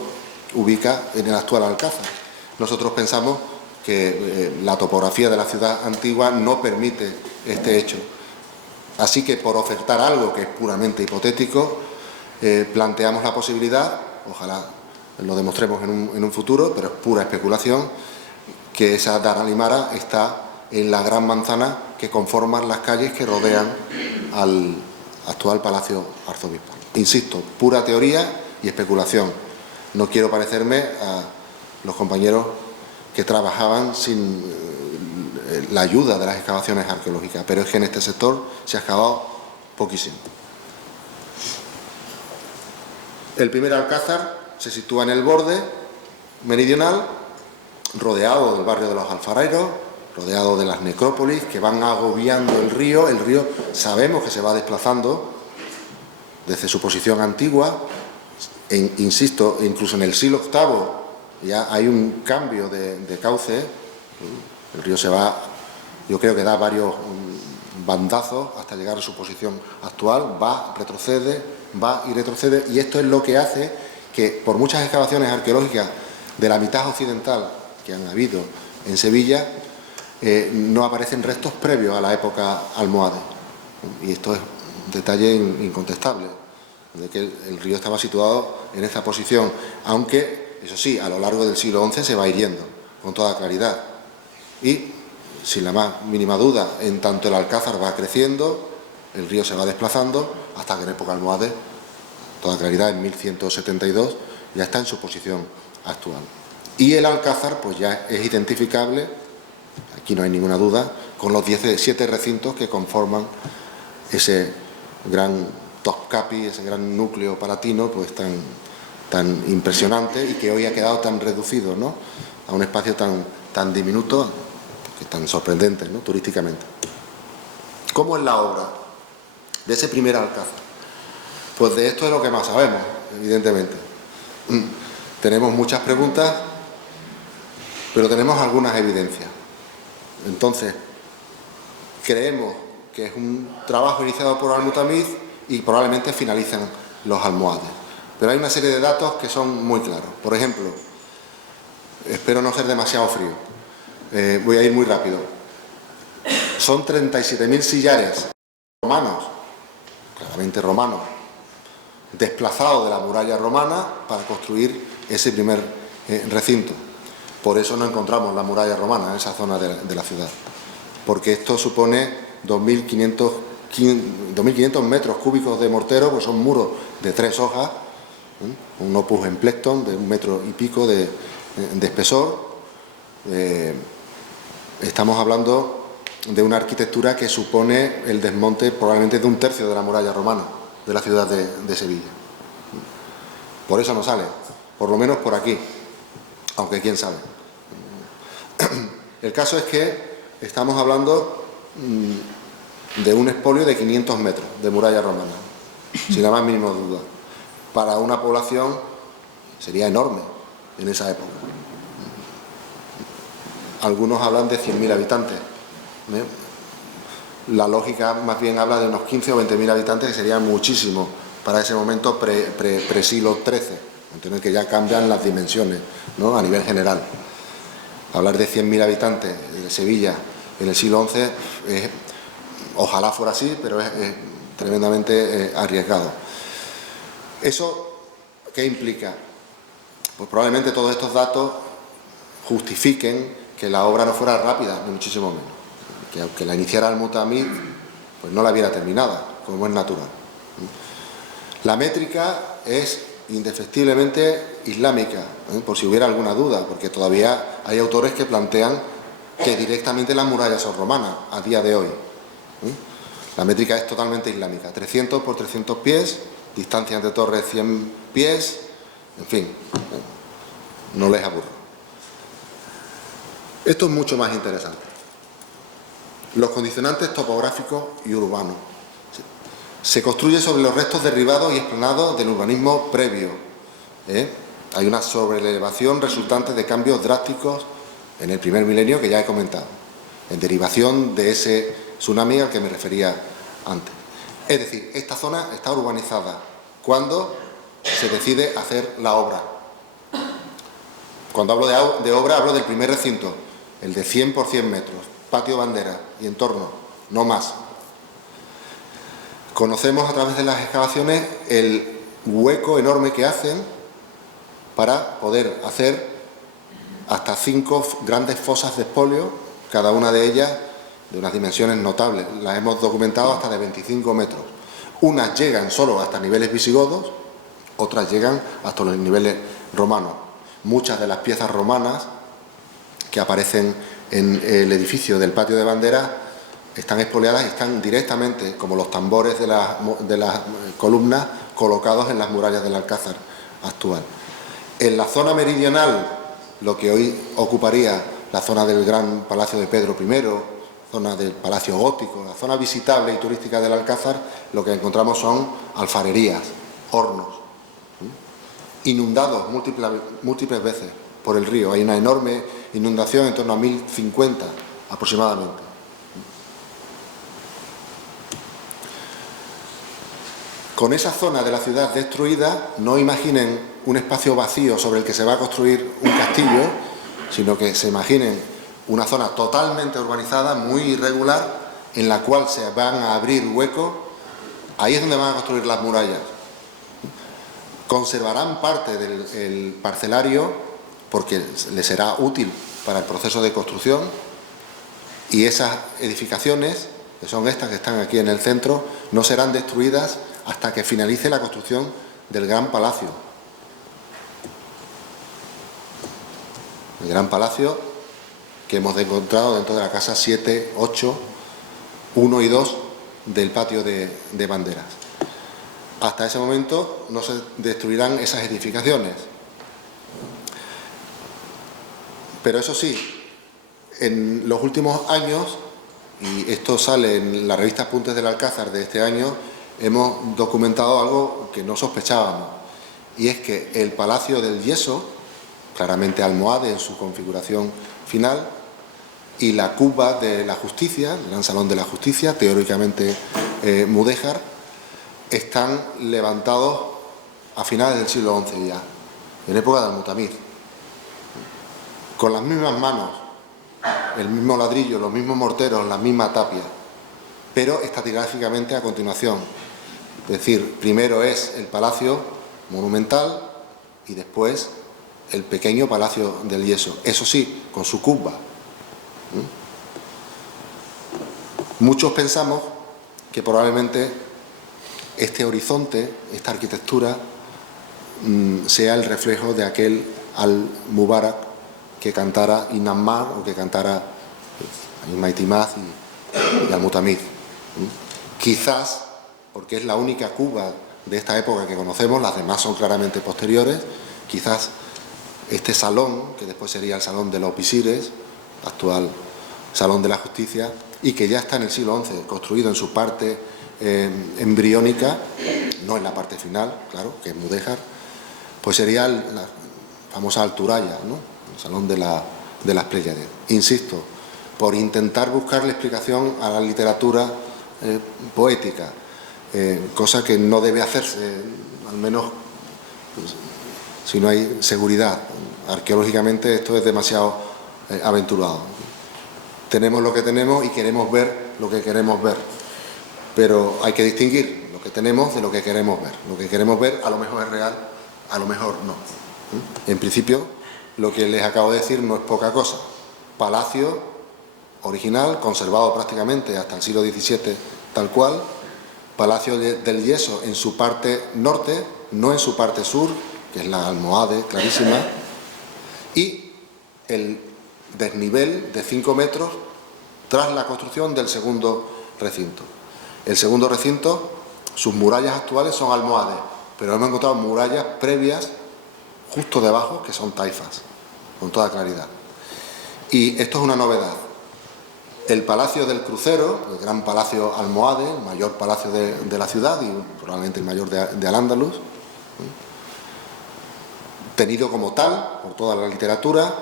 ubica en el actual Alcázar. Nosotros pensamos que la topografía de la ciudad antigua no permite este hecho. Así que, por ofertar algo que es puramente hipotético, planteamos la posibilidad, ojalá lo demostremos en un futuro, pero es pura especulación, que esa Dar Alimara está en la gran manzana que conforman las calles que rodean al actual Palacio Arzobispal. Insisto, pura teoría y especulación. No quiero parecerme a los compañeros que trabajaban sin la ayuda de las excavaciones arqueológicas, pero es que en este sector se ha excavado poquísimo. El primer alcázar se sitúa en el borde meridional, rodeado del barrio de los Alfareros, rodeado de las necrópolis que van agobiando el río. El río sabemos que se va desplazando desde su posición antigua, insisto, incluso en el siglo VIII ya hay un cambio de cauce. El río se va, yo creo que da varios bandazos hasta llegar a su posición actual, va, retrocede, va y retrocede, y esto es lo que hace que por muchas excavaciones arqueológicas de la mitad occidental que han habido en Sevilla, no aparecen restos previos a la época almohade. Y esto es un detalle incontestable, de que el río estaba situado en esta posición, aunque, eso sí, a lo largo del siglo XI se va hiriendo con toda claridad. Y, sin la más mínima duda, en tanto el alcázar va creciendo, el río se va desplazando, hasta que en época almohade, toda claridad, en 1172, ya está en su posición actual. Y el alcázar, pues ya es identificable, aquí no hay ninguna duda, con los 17 recintos que conforman ese gran Topkapi, ese gran núcleo palatino, pues tan impresionante y que hoy ha quedado tan reducido, ¿no?, a un espacio tan diminuto, que es tan sorprendente, ¿no?, turísticamente. ¿Cómo es la obra de ese primer alcázar? Pues de esto es lo que más sabemos, evidentemente. Tenemos muchas preguntas, pero tenemos algunas evidencias. Entonces, creemos que es un trabajo iniciado por Al-Mutamiz y probablemente finalizan los almohades. Pero hay una serie de datos que son muy claros. Por ejemplo, espero no ser demasiado frío, voy a ir muy rápido. Son 37.000 sillares romanos, claramente romanos, desplazados de la muralla romana para construir ese primer recinto. Por eso no encontramos la muralla romana en esa zona de la ciudad, porque esto supone 2.500 metros cúbicos de mortero, pues son muros de 3 hojas, un opus emplecton de 1 metro y pico de espesor. Estamos hablando de una arquitectura que supone el desmonte probablemente de 1/3 de la muralla romana de la ciudad de Sevilla. Por eso no sale, por lo menos por aquí, aunque quién sabe. El caso es que estamos hablando de un expolio de 500 metros de muralla romana, sin la más mínima duda. Para una población sería enorme en esa época. Algunos hablan de 100.000 habitantes. La lógica más bien habla de unos 15 o 20.000 habitantes, que sería muchísimo para ese momento pre-siglo XIII, entender que ya cambian las dimensiones, ¿no?, a nivel general. Hablar de 100.000 habitantes de Sevilla en el siglo XI, ojalá fuera así, pero es tremendamente arriesgado. ¿Eso qué implica? Pues probablemente todos estos datos justifiquen que la obra no fuera rápida, ni muchísimo menos. Que aunque la iniciara Al-Mutamiz, pues no la viera terminada, como es natural. La métrica es indefectiblemente islámica, por si hubiera alguna duda, porque todavía hay autores que plantean que directamente las murallas son romanas a día de hoy. La métrica es totalmente islámica, 300 por 300 pies, distancia entre torres 100 pies, en fin, no les aburro. Esto es mucho más interesante. Los condicionantes topográficos y urbanos. Se construye sobre los restos derribados y explanados del urbanismo previo. Hay una sobreelevación resultante de cambios drásticos en el primer milenio que ya he comentado, en derivación de ese tsunami al que me refería antes. Es decir, esta zona está urbanizada cuando se decide hacer la obra. Cuando hablo de obra, hablo del primer recinto, el de 100 por 100 metros, patio bandera y entorno, no más. Conocemos a través de las excavaciones el hueco enorme que hacen para poder hacer hasta 5 grandes fosas de expolio, cada una de ellas de unas dimensiones notables. Las hemos documentado hasta de 25 metros. Unas llegan solo hasta niveles visigodos, otras llegan hasta los niveles romanos. Muchas de las piezas romanas que aparecen en el edificio del patio de bandera están expoliadas y están directamente, como los tambores de las columnas, colocados en las murallas del Alcázar actual. En la zona meridional, lo que hoy ocuparía la zona del Gran Palacio de Pedro I, zona del Palacio Gótico, la zona visitable y turística del Alcázar, lo que encontramos son alfarerías, hornos, inundados múltiples veces por el río. Hay una enorme inundación, en torno a 1050 aproximadamente. Con esa zona de la ciudad destruida, no imaginen un espacio vacío sobre el que se va a construir un castillo, sino que se imaginen una zona totalmente urbanizada, muy irregular, en la cual se van a abrir huecos. Ahí es donde van a construir las murallas. Conservarán parte del parcelario porque les será útil para el proceso de construcción, y esas edificaciones, que son estas que están aquí en el centro, no serán destruidas hasta que finalice la construcción del Gran Palacio. El Gran Palacio que hemos encontrado dentro de la casa 7, 8, 1 y 2 del patio de banderas. Hasta ese momento no se destruirán esas edificaciones. Pero eso sí, en los últimos años, y esto sale en la revista Apuntes del Alcázar de este año, hemos documentado algo que no sospechábamos, y es que el Palacio del Yeso, claramente almohade en su configuración final, y la cuba de la Justicia, el Gran Salón de la Justicia, teóricamente mudéjar, están levantados a finales del siglo XI ya, en época de Al-Mutamid, con las mismas manos, el mismo ladrillo, los mismos morteros, la misma tapia, pero estratigráficamente a continuación. Es decir, primero es el palacio monumental y después el pequeño Palacio del Yeso, eso sí, con su cuba. Muchos pensamos que probablemente este horizonte, esta arquitectura, sea el reflejo de aquel Al-Mubarak que cantara Inammar o que cantara Maitimaz y Al-Mutamid. Quizás, porque es la única cuba de esta época que conocemos, las demás son claramente posteriores, quizás este salón, que después sería el Salón de los Visires, actual Salón de la Justicia, y que ya está en el siglo XI, construido en su parte embriónica, no en la parte final, claro, que es mudéjar, pues sería la famosa Alturaya, ¿no? El Salón de las Pléyades. Insisto, por intentar buscarle explicación a la literatura poética, cosa que no debe hacerse, al menos pues, si no hay seguridad. Arqueológicamente esto es demasiado aventurado. Tenemos lo que tenemos y queremos ver lo que queremos ver, pero hay que distinguir lo que tenemos de lo que queremos ver. Lo que queremos ver a lo mejor es real, a lo mejor no. En principio, lo que les acabo de decir no es poca cosa. Palacio original, conservado prácticamente hasta el siglo XVII tal cual, Palacio del Yeso en su parte norte, no en su parte sur, que es la almohade clarísima, y el desnivel de 5 metros tras la construcción del segundo recinto. El segundo recinto, sus murallas actuales son almohades, pero hemos encontrado murallas previas justo debajo que son taifas, con toda claridad. Y esto es una novedad. El Palacio del Crucero, el gran palacio almohade, el mayor palacio de la ciudad y probablemente el mayor de Al-Ándalus, tenido como tal por toda la literatura,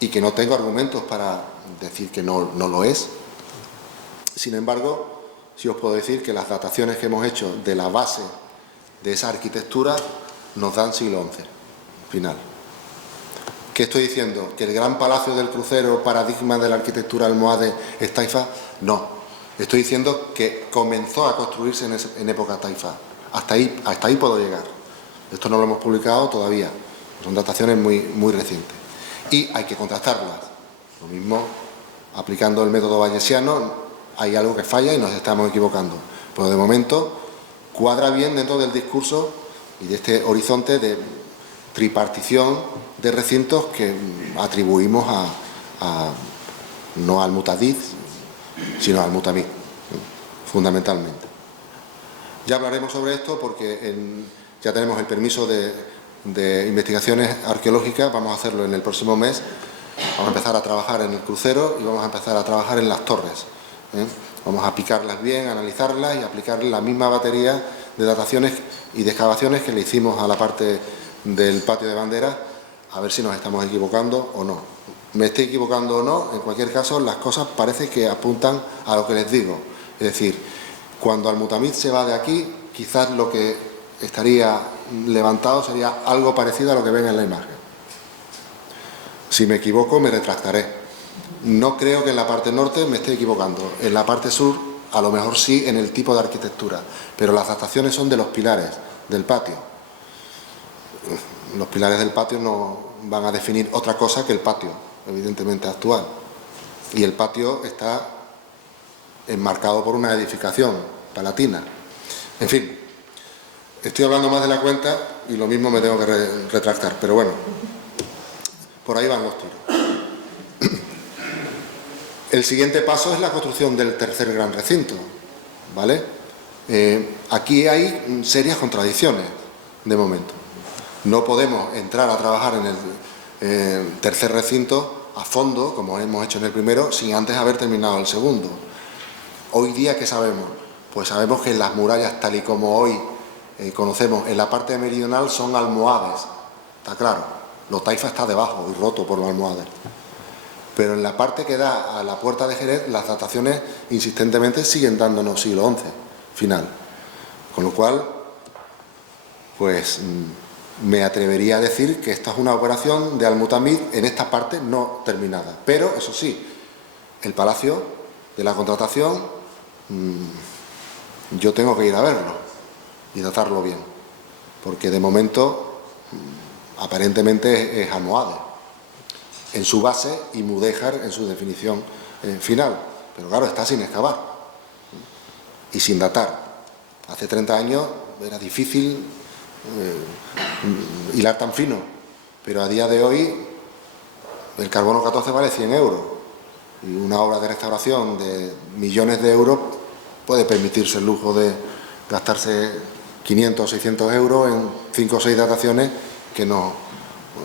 y que no tengo argumentos para decir que no lo es. Sin embargo, sí os puedo decir que las dataciones que hemos hecho de la base de esa arquitectura nos dan siglo XI, final. ¿Qué estoy diciendo? ¿Que el gran palacio del crucero, paradigma de la arquitectura almohade, es taifa? No. Estoy diciendo que comenzó a construirse en época taifa. Hasta ahí puedo llegar. Esto no lo hemos publicado todavía. Son dataciones muy recientes. Y hay que contrastarlas. Lo mismo, aplicando el método bayesiano, hay algo que falla y nos estamos equivocando. Pero de momento cuadra bien dentro del discurso y de este horizonte de tripartición de recintos que atribuimos no al Mutadid, sino al Mutamid, fundamentalmente. Ya hablaremos sobre esto porque ya tenemos el permiso de investigaciones arqueológicas, vamos a hacerlo en el próximo mes, vamos a empezar a trabajar en el crucero y vamos a empezar a trabajar en las torres. Vamos a picarlas bien, analizarlas y aplicarle la misma batería de dataciones y de excavaciones que le hicimos a la parte del patio de bandera, a ver si nos estamos equivocando o no. Me esté equivocando o no, en cualquier caso las cosas parece que apuntan a lo que les digo. Es decir, cuando Al-Mutamid se va de aquí, quizás lo que estaría levantado sería algo parecido a lo que ven en la imagen. Si me equivoco, me retractaré. No creo que en la parte norte me esté equivocando. En la parte sur, a lo mejor sí, en el tipo de arquitectura. Pero las dataciones son de los pilares del patio. Los pilares del patio no van a definir otra cosa que el patio, evidentemente actual. Y el patio está enmarcado por una edificación palatina. En fin, estoy hablando más de la cuenta y lo mismo me tengo que retractar. Pero bueno, por ahí van los tiros. El siguiente paso es la construcción del tercer gran recinto, ¿vale? Aquí hay serias contradicciones, de momento. No podemos entrar a trabajar en el tercer recinto a fondo, como hemos hecho en el primero, sin antes haber terminado el segundo. Hoy día, ¿qué sabemos? Pues sabemos que las murallas, tal y como hoy conocemos, en la parte meridional son almohades, está claro. Lo taifa está debajo y roto por los almohades. Pero en la parte que da a la puerta de Jerez, las dataciones insistentemente siguen dándonos siglo XI, final. Con lo cual, pues me atrevería a decir que esta es una operación de Al-Mutamid en esta parte no terminada. Pero, eso sí, el palacio de la contratación, yo tengo que ir a verlo y datarlo bien. Porque de momento, aparentemente es almohade en su base y mudéjar en su definición final. Pero claro, está sin excavar y sin datar. Hace 30 años era difícil hilar tan fino, pero a día de hoy el carbono 14 vale 100 euros y una obra de restauración de millones de euros puede permitirse el lujo de gastarse 500 o 600 euros en 5 o 6 dataciones que nos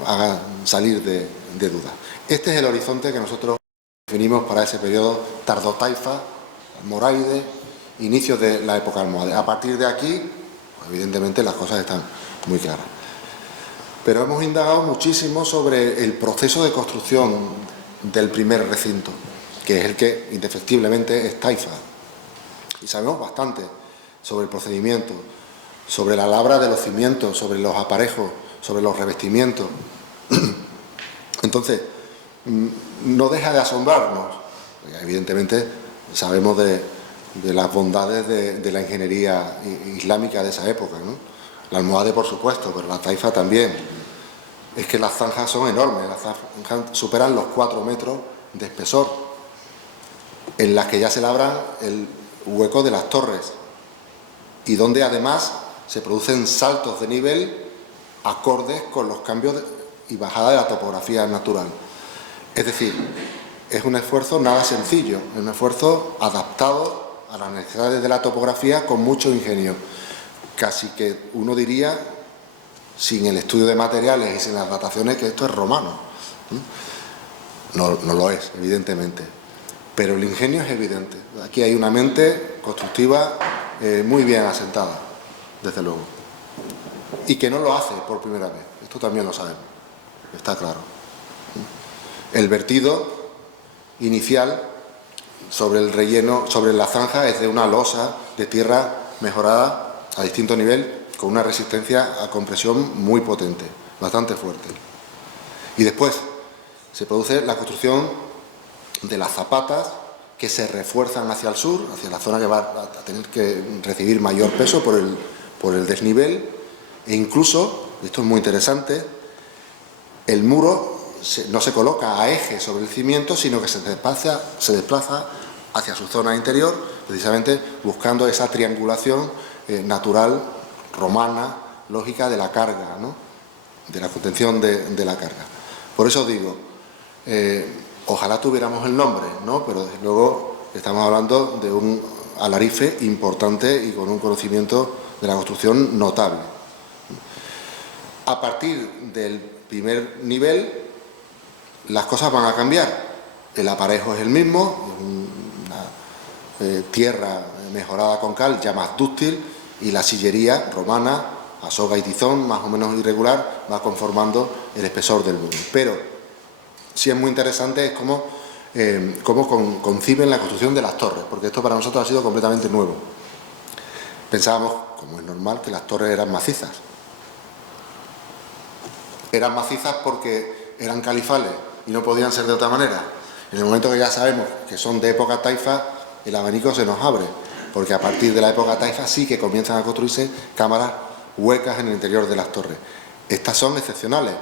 hagan salir de duda. Este es el horizonte que nosotros definimos para ese periodo tardotaifa, almoraide, inicios de la época almohade. A partir de aquí, pues evidentemente las cosas están muy claras. Pero hemos indagado muchísimo sobre el proceso de construcción del primer recinto, que es el que indefectiblemente es taifa. Y sabemos bastante sobre el procedimiento, sobre la labra de los cimientos, sobre los aparejos, sobre los revestimientos. Entonces, no deja de asombrarnos. Evidentemente, sabemos de las bondades de la ingeniería islámica de esa época, ¿no? La almohade, por supuesto, pero la taifa también. Es que las zanjas son enormes, las zanjas superan los 4 metros de espesor, en las que ya se labran el hueco de las torres y donde además se producen saltos de nivel acordes con los cambios y bajada de la topografía natural. Es decir, es un esfuerzo nada sencillo, es un esfuerzo adaptado a las necesidades de la topografía con mucho ingenio. Casi que uno diría, sin el estudio de materiales y sin las dataciones, que esto es romano. No lo es, evidentemente, pero el ingenio es evidente. Aquí hay una mente constructiva muy bien asentada, desde luego, y que no lo hace por primera vez. Esto también lo sabemos, está claro. El vertido inicial sobre el relleno, sobre la zanja, es de una losa de tierra mejorada a distinto nivel, con una resistencia a compresión muy potente, bastante fuerte. Y después se produce la construcción de las zapatas, que se refuerzan hacia el sur, hacia la zona que va a tener que recibir mayor peso por el desnivel, e incluso, esto es muy interesante, el muro no se coloca a eje sobre el cimiento, sino que se desplaza hacia su zona interior, precisamente buscando esa triangulación natural, romana, lógica de la carga, ¿no? De la contención de la carga. Por eso digo, ojalá tuviéramos el nombre, ¿no? Pero desde luego estamos hablando de un alarife importante y con un conocimiento de la construcción notable. A partir del primer nivel, las cosas van a cambiar. El aparejo es el mismo, una tierra mejorada con cal, ya más dúctil, y la sillería romana, a soga y tizón, más o menos irregular, va conformando el espesor del muro. Pero sí es muy interesante es cómo conciben la construcción de las torres, porque esto para nosotros ha sido completamente nuevo. Pensábamos, como es normal, que las torres eran macizas. Eran macizas porque eran califales y no podían ser de otra manera. En el momento que ya sabemos que son de época taifa, el abanico se nos abre, porque a partir de la época taifa sí que comienzan a construirse cámaras huecas en el interior de las torres. Estas son excepcionales,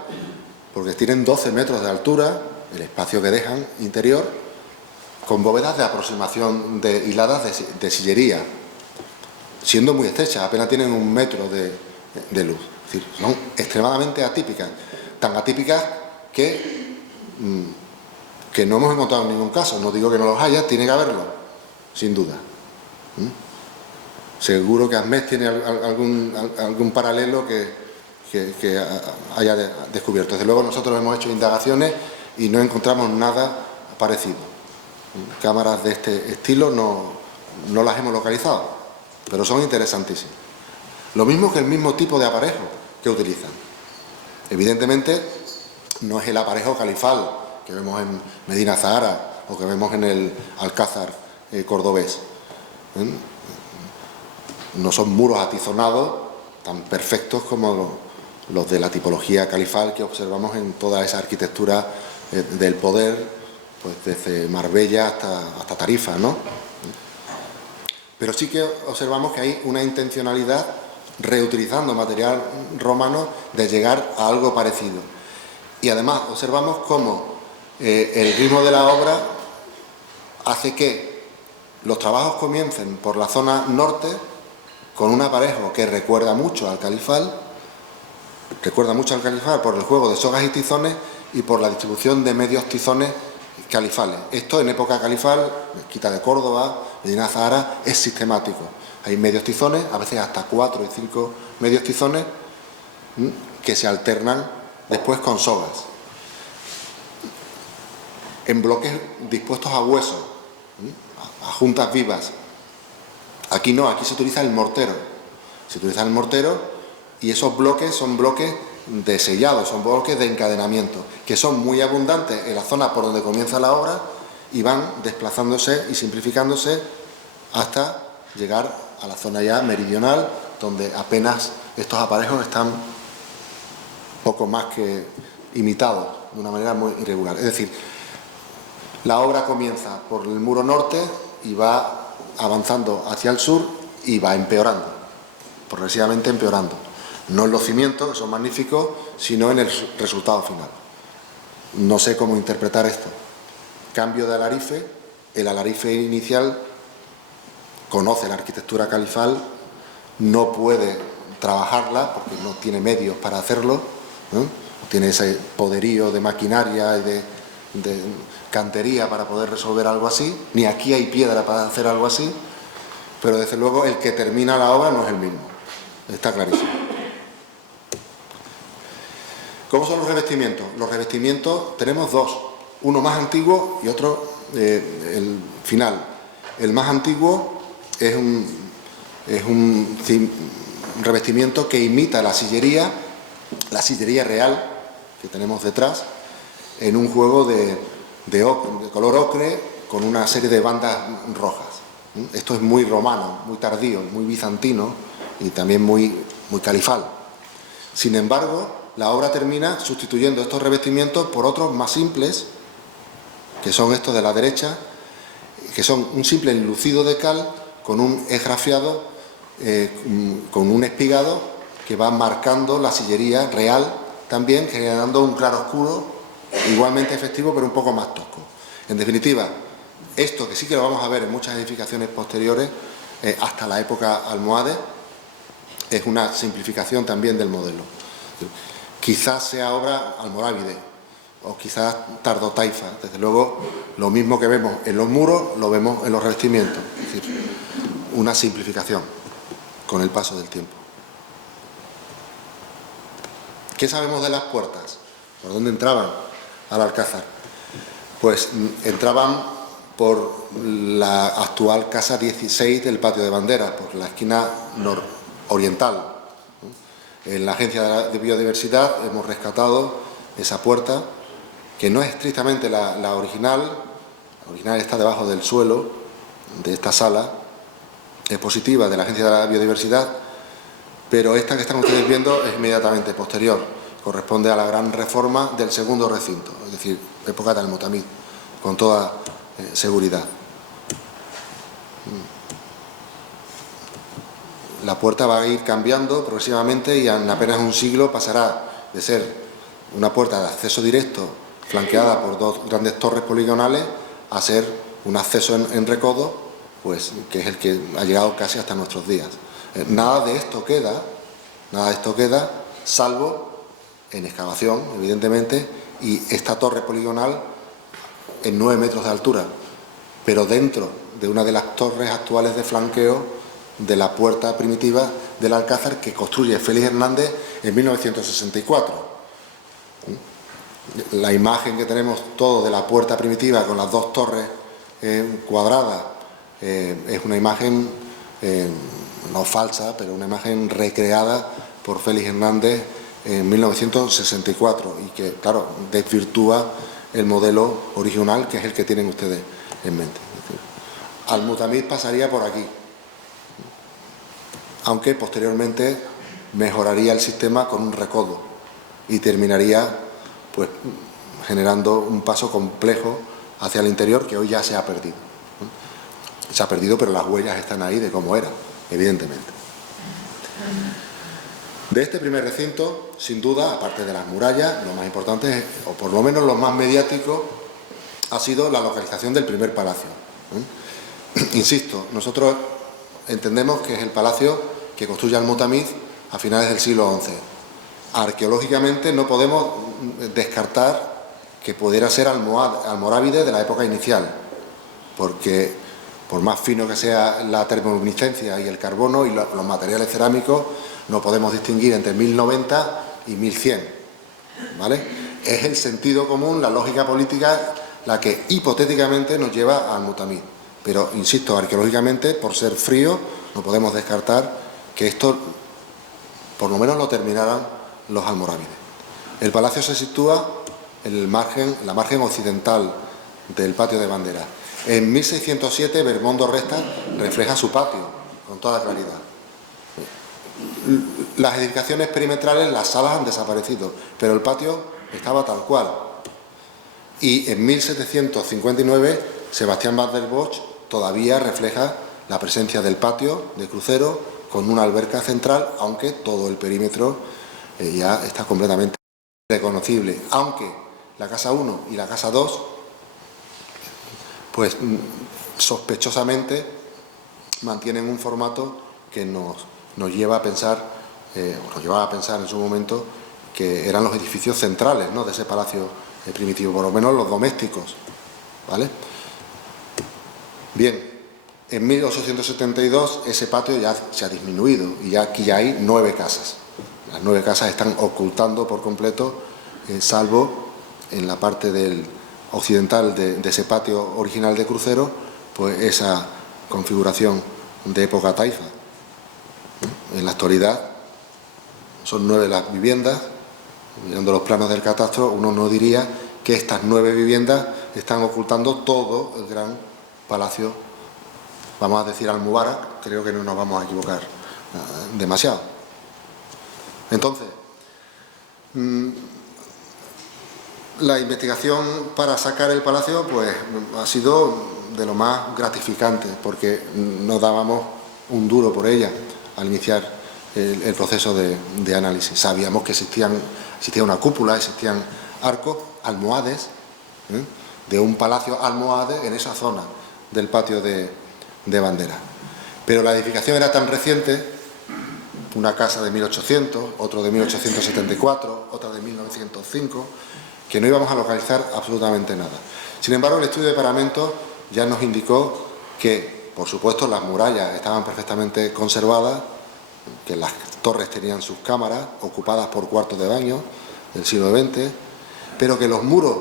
porque tienen 12 metros de altura, el espacio que dejan interior, con bóvedas de aproximación de hiladas de sillería, siendo muy estrechas, apenas tienen 1 metro de luz. Es decir, son extremadamente atípicas, tan atípicas que no hemos encontrado en ningún caso. No digo que no los haya, tiene que haberlo, sin duda. Seguro que ASMED tiene algún paralelo que haya descubierto. Desde luego nosotros hemos hecho indagaciones y no encontramos nada parecido. Cámaras de este estilo no las hemos localizado, pero son interesantísimas. Lo mismo que el mismo tipo de aparejo que utilizan. Evidentemente no es el aparejo califal que vemos en Medina Zahara o que vemos en el Alcázar cordobés. No son muros atizonados tan perfectos como los de la tipología califal que observamos en toda esa arquitectura del poder, pues desde Marbella hasta Tarifa, ¿no? Pero sí que observamos que hay una intencionalidad, reutilizando material romano, de llegar a algo parecido. Y además observamos cómo el ritmo de la obra hace que los trabajos comiencen por la zona norte, con un aparejo que recuerda mucho al califal por el juego de sogas y tizones y por la distribución de medios tizones califales. Esto en época califal, Mezquita de Córdoba, Medina Zahara, es sistemático. Hay medios tizones, a veces hasta 4 y 5 medios tizones, que se alternan después con sogas. En bloques dispuestos a hueso, a juntas vivas. Aquí no, aquí se utiliza el mortero. Se utiliza el mortero y esos bloques son bloques de sellado, son bloques de encadenamiento, que son muy abundantes en la zona por donde comienza la obra y van desplazándose y simplificándose hasta llegar a la zona ya meridional, donde apenas estos aparejos están poco más que imitados de una manera muy irregular. Es decir, la obra comienza por el muro norte y va avanzando hacia el sur y va empeorando, progresivamente empeorando. No en los cimientos, que son magníficos, sino en el resultado final. No sé cómo interpretar esto. Cambio de alarife, el alarife inicial conoce la arquitectura califal, no puede trabajarla porque no tiene medios para hacerlo, ¿no? Tiene ese poderío de maquinaria y de cantería para poder resolver algo así, ni aquí hay piedra para hacer algo así, pero desde luego el que termina la obra no es el mismo, está clarísimo. ¿Cómo son los revestimientos? Los revestimientos tenemos dos, uno más antiguo y otro el final. El más antiguo es un revestimiento que imita la sillería real que tenemos detrás, en un juego de color ocre, con una serie de bandas rojas. Esto es muy romano, muy tardío, muy bizantino y también muy califal. Sin embargo, la obra termina sustituyendo estos revestimientos por otros más simples, que son estos de la derecha, que son un simple enlucido de cal con un esgrafiado, con un espigado que va marcando la sillería real también, generando un claroscuro igualmente efectivo pero un poco más tosco. En definitiva, esto que sí que lo vamos a ver en muchas edificaciones posteriores, hasta la época almohade, es una simplificación también del modelo. Quizás sea obra almorávide o quizás tardotaifa. Desde luego, lo mismo que vemos en los muros, lo vemos en los revestimientos. Es decir, una simplificación con el paso del tiempo. ¿Qué sabemos de las puertas? ¿Por dónde entraban al Alcázar? Pues entraban por la actual casa 16 del Patio de Banderas, por la esquina nororiental. En la Agencia de Biodiversidad hemos rescatado esa puerta, que no es estrictamente la original. La original está debajo del suelo de esta sala expositiva de la Agencia de la Biodiversidad, pero esta que están ustedes viendo es inmediatamente posterior, corresponde a la gran reforma del segundo recinto, es decir, época de Almutamid, con toda seguridad. La puerta va a ir cambiando progresivamente y en apenas un siglo pasará de ser una puerta de acceso directo flanqueada por dos grandes torres poligonales a ser un acceso en recodo, pues que es el que ha llegado casi hasta nuestros días. Nada de esto queda, salvo en excavación, evidentemente, y esta torre poligonal en 9 metros de altura, pero dentro de una de las torres actuales de flanqueo de la puerta primitiva del Alcázar que construye Félix Hernández en 1964. La imagen que tenemos todo de la puerta primitiva con las dos torres cuadradas es una imagen no falsa, pero una imagen recreada por Félix Hernández en 1964 y que, claro, desvirtúa el modelo original, que es el que tienen ustedes en mente. Almutamid pasaría por aquí, aunque posteriormente mejoraría el sistema con un recodo y terminaría pues generando un paso complejo hacia el interior que hoy ya se ha perdido. Se ha perdido, pero las huellas están ahí de cómo era, evidentemente. De este primer recinto, sin duda, aparte de las murallas, lo más importante, o por lo menos lo más mediático, ha sido la localización del primer palacio. Insisto, nosotros entendemos que es el palacio que construye Almutamid a finales del siglo XI. Arqueológicamente no podemos descartar que pudiera ser almorávide de la época inicial, porque por más fino que sea la termoluminiscencia y el carbono y los materiales cerámicos, no podemos distinguir entre 1090 y 1100, ¿vale? Es el sentido común, la lógica política, la que hipotéticamente nos lleva a Almutamid. Pero, insisto, arqueológicamente, por ser frío, no podemos descartar que esto, por lo menos, lo terminaran los almorávides. El palacio se sitúa en la margen occidental del Patio de Banderas. En 1607, Bermondo Resta refleja su patio con toda claridad. Las edificaciones perimetrales, las salas han desaparecido, pero el patio estaba tal cual. Y en 1759, Sebastián Bach del Bosch todavía refleja la presencia del patio de crucero con una alberca central, aunque todo el perímetro ya está completamente reconocible. Aunque la casa 1 y la casa 2, pues sospechosamente mantienen un formato que nos lleva a pensar, o nos llevaba a pensar en su momento, que eran los edificios centrales, ¿no?, de ese palacio primitivo, por lo menos los domésticos, ¿vale? Bien, en 1872 ese patio ya se ha disminuido y ya aquí ya hay 9 casas. Las 9 casas están ocultando por completo, salvo en la parte occidental de ese patio original de crucero, pues esa configuración de época taifa. En la actualidad son 9 las viviendas. Mirando los planos del catastro, uno no diría que estas 9 viviendas están ocultando todo el gran palacio, vamos a decir Almubarak, creo que no nos vamos a equivocar demasiado. Entonces, la investigación para sacar el palacio pues ha sido de lo más gratificante, porque no dábamos un duro por ella al iniciar el proceso de análisis. Sabíamos que existía una cúpula, existían arcos, almohades, de un palacio almohade en esa zona del patio de bandera. Pero la edificación era tan reciente, una casa de 1800, otro de 1874, otra de 1905, que no íbamos a localizar absolutamente nada. Sin embargo, el estudio de paramento ya nos indicó que, por supuesto, las murallas estaban perfectamente conservadas, que las torres tenían sus cámaras ocupadas por cuartos de baño del siglo XX, pero que los muros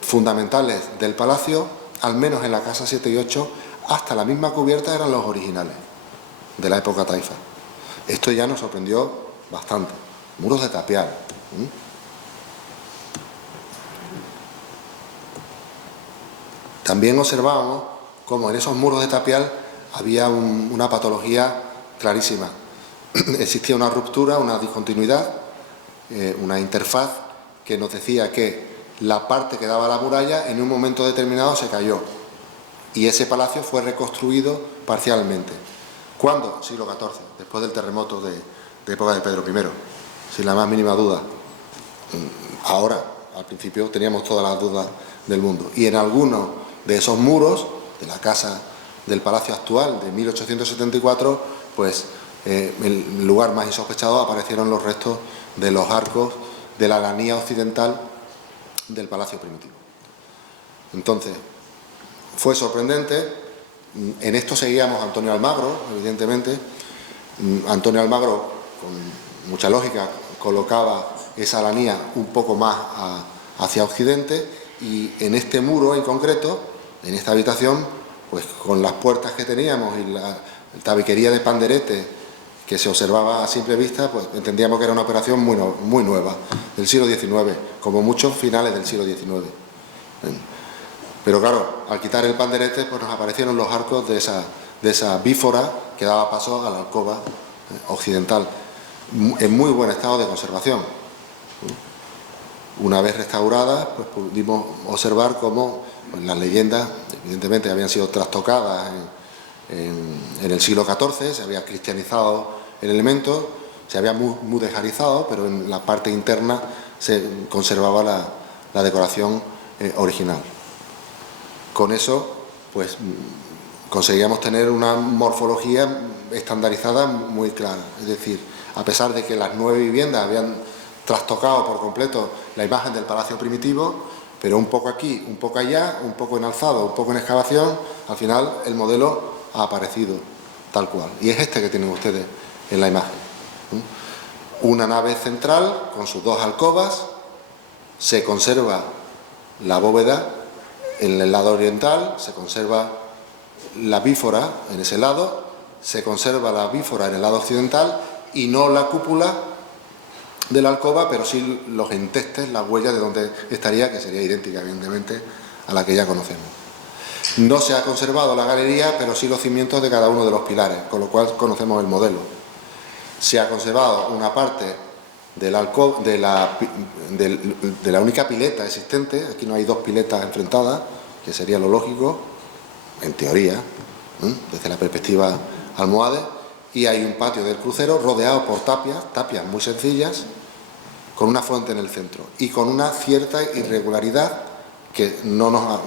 fundamentales del palacio, al menos en la casa 7 y 8, hasta la misma cubierta eran los originales de la época taifa. Esto ya nos sorprendió bastante. Muros de tapial. También observábamos cómo en esos muros de tapial había una patología clarísima. Existía una ruptura, una discontinuidad, una interfaz que nos decía que la parte que daba a la muralla en un momento determinado se cayó y ese palacio fue reconstruido parcialmente. ¿Cuándo? Siglo XIV, después del terremoto de época de Pedro I, sin la más mínima duda. Ahora, al principio, teníamos todas las dudas del mundo. Y en algunos de esos muros, de la casa del palacio actual de 1874, pues en el lugar más insospechado aparecieron los restos de los arcos de la alanía occidental del palacio primitivo. Entonces, fue sorprendente. En esto seguíamos a Antonio Almagro, evidentemente. Antonio Almagro, con mucha lógica, colocaba esa alanía un poco más hacia occidente, y en este muro en concreto, en esta habitación, pues con las puertas que teníamos y la tabiquería de panderete que se observaba a simple vista, pues entendíamos que era una operación muy nueva, del siglo XIX, como muchos finales del siglo XIX. Pero claro, al quitar el panderete, pues nos aparecieron los arcos de esa bífora que daba paso a la alcoba occidental, en muy buen estado de conservación. Una vez restaurada, pues pudimos observar cómo las leyendas, evidentemente, habían sido trastocadas en el siglo XIV, se había cristianizado el elemento, se había mudejarizado, pero en la parte interna se conservaba la decoración original. Con eso, pues conseguíamos tener una morfología estandarizada muy clara. Es decir, a pesar de que las 9 viviendas habían trastocado por completo la imagen del palacio primitivo, pero un poco aquí, un poco allá, un poco en alzado, un poco en excavación, al final el modelo ha aparecido tal cual. Y es este que tienen ustedes en la imagen. Una nave central con sus 2 alcobas, se conserva la bóveda en el lado oriental, se conserva la bífora en ese lado, se conserva la bífora en el lado occidental y no la cúpula de la alcoba, pero sí los entestes, la huella de donde estaría, que sería idéntica evidentemente a la que ya conocemos. No se ha conservado la galería, pero sí los cimientos de cada uno de los pilares, con lo cual conocemos el modelo. Se ha conservado una parte de la única pileta existente. Aquí no hay 2 piletas enfrentadas, que sería lo lógico, en teoría, desde la perspectiva almohade, y hay un patio del crucero rodeado por tapias muy sencillas, con una fuente en el centro y con una cierta irregularidad que no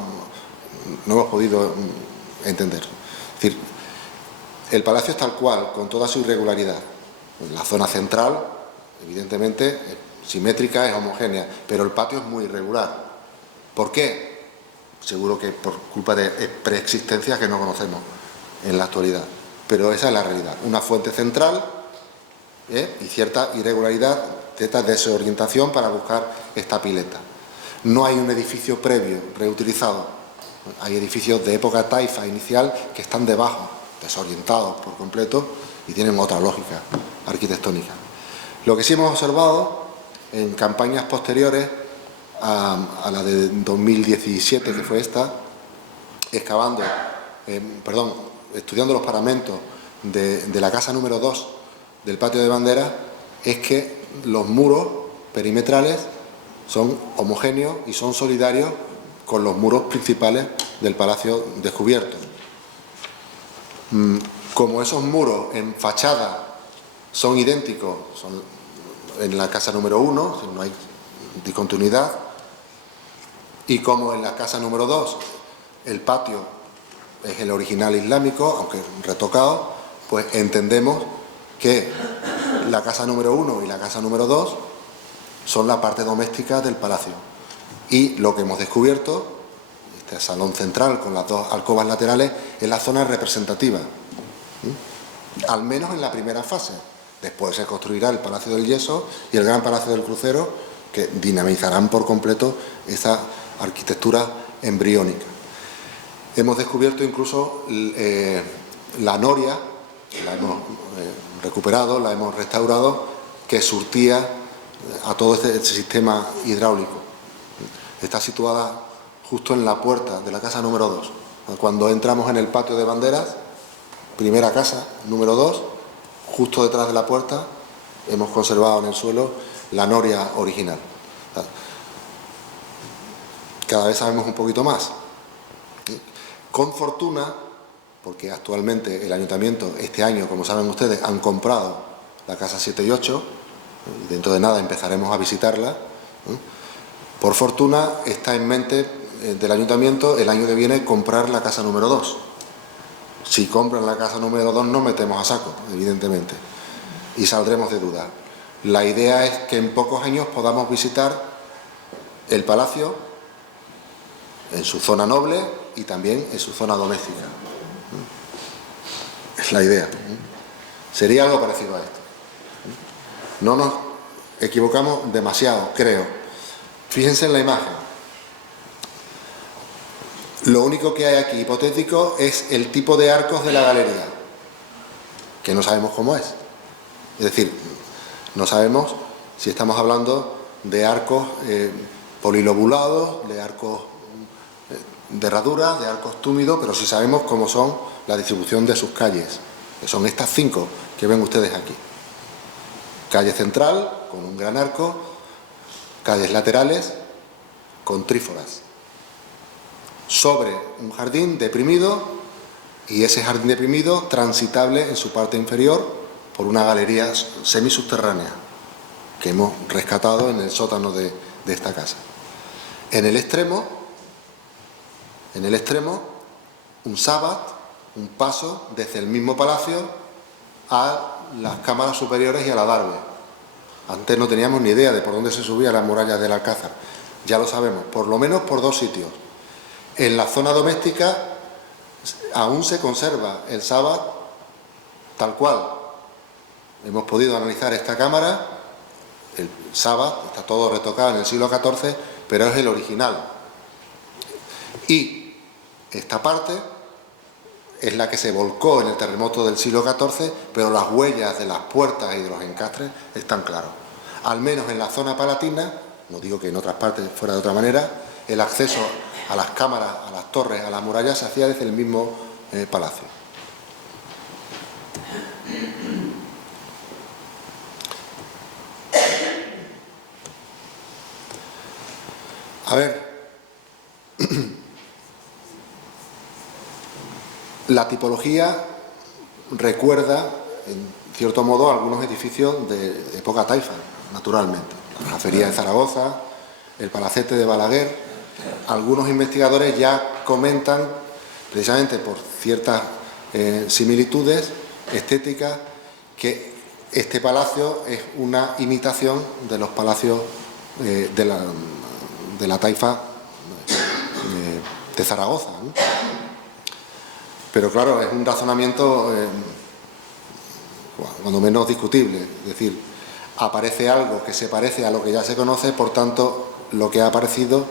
hemos podido entender. Es decir, el palacio es tal cual, con toda su irregularidad. La zona central, evidentemente, es simétrica, es homogénea, pero el patio es muy irregular. ¿Por qué? Seguro que por culpa de preexistencias que no conocemos en la actualidad. Pero esa es la realidad. Una fuente central y cierta irregularidad, cierta desorientación para buscar esta pileta. No hay un edificio previo reutilizado. Hay edificios de época taifa inicial que están debajo, desorientados por completo y tienen otra lógica arquitectónica. Lo que sí hemos observado en campañas posteriores a la de 2017, que fue esta, estudiando los paramentos de la casa número 2 del patio de banderas, es que los muros perimetrales son homogéneos y son solidarios con los muros principales del palacio descubierto. Como esos muros en fachada son idénticos en la casa número 1, no hay discontinuidad, y como en la casa número 2 el patio es el original islámico, aunque retocado, pues entendemos que la casa número 1 y la casa número 2 son la parte doméstica del palacio. Y lo que hemos descubierto, este salón central con las dos alcobas laterales, es la zona representativa, al menos en la primera fase. Después se construirá el Palacio del Yeso y el Gran Palacio del Crucero, que dinamizarán por completo esa arquitectura embriónica. Hemos descubierto incluso la noria, la hemos recuperado, la hemos restaurado, que surtía a todo este sistema hidráulico. Está situada justo en la puerta de la casa número 2. Cuando entramos en el patio de banderas, primera casa, número 2, justo detrás de la puerta, hemos conservado en el suelo la noria original. Cada vez sabemos un poquito más. Con fortuna, porque actualmente el ayuntamiento, este año, como saben ustedes, han comprado la casa 7 y 8, y dentro de nada empezaremos a visitarla. Por fortuna está en mente del ayuntamiento el año que viene comprar la casa número 2. Si compran la casa número 2 nos metemos a saco, evidentemente, y saldremos de duda. La idea es que en pocos años podamos visitar el palacio en su zona noble y también en su zona doméstica. Es la idea. Sería algo parecido a esto. No nos equivocamos demasiado, creo. Fíjense en la imagen. Lo único que hay aquí hipotético es el tipo de arcos de la galería, que no sabemos cómo es. Es decir, no sabemos si estamos hablando de arcos polilobulados, de arcos de herradura, de arcos túmidos, pero sí sabemos cómo son la distribución de sus calles, que son estas 5 que ven ustedes aquí. Calle central, con un gran arco, calles laterales, con tríforas, sobre un jardín deprimido, y ese jardín deprimido transitable en su parte inferior por una galería semisubterránea que hemos rescatado en el sótano de esta casa. En el extremo, un sábat, un paso desde el mismo palacio a las cámaras superiores y a la darbe. Antes no teníamos ni idea de por dónde se subía las murallas del Alcázar. Ya lo sabemos, por lo menos por 2 sitios. En la zona doméstica aún se conserva el sábat tal cual. Hemos podido analizar esta cámara, el sábat está todo retocado en el siglo XIV, pero es el original. Y esta parte es la que se volcó en el terremoto del siglo XIV, pero las huellas de las puertas y de los encastres están claros. Al menos en la zona palatina, no digo que en otras partes fuera de otra manera, el acceso a las cámaras, a las torres, a las murallas se hacía desde el mismo palacio. A ver, la tipología recuerda, en cierto modo, algunos edificios de época taifa, naturalmente. La Jafería de Zaragoza, el Palacete de Balaguer. Algunos investigadores ya comentan, precisamente por ciertas similitudes estéticas, que este palacio es una imitación de los palacios de la taifa de Zaragoza, ¿no? Pero claro, es un razonamiento cuando menos discutible. Es decir, aparece algo que se parece a lo que ya se conoce, por tanto, lo que ha aparecido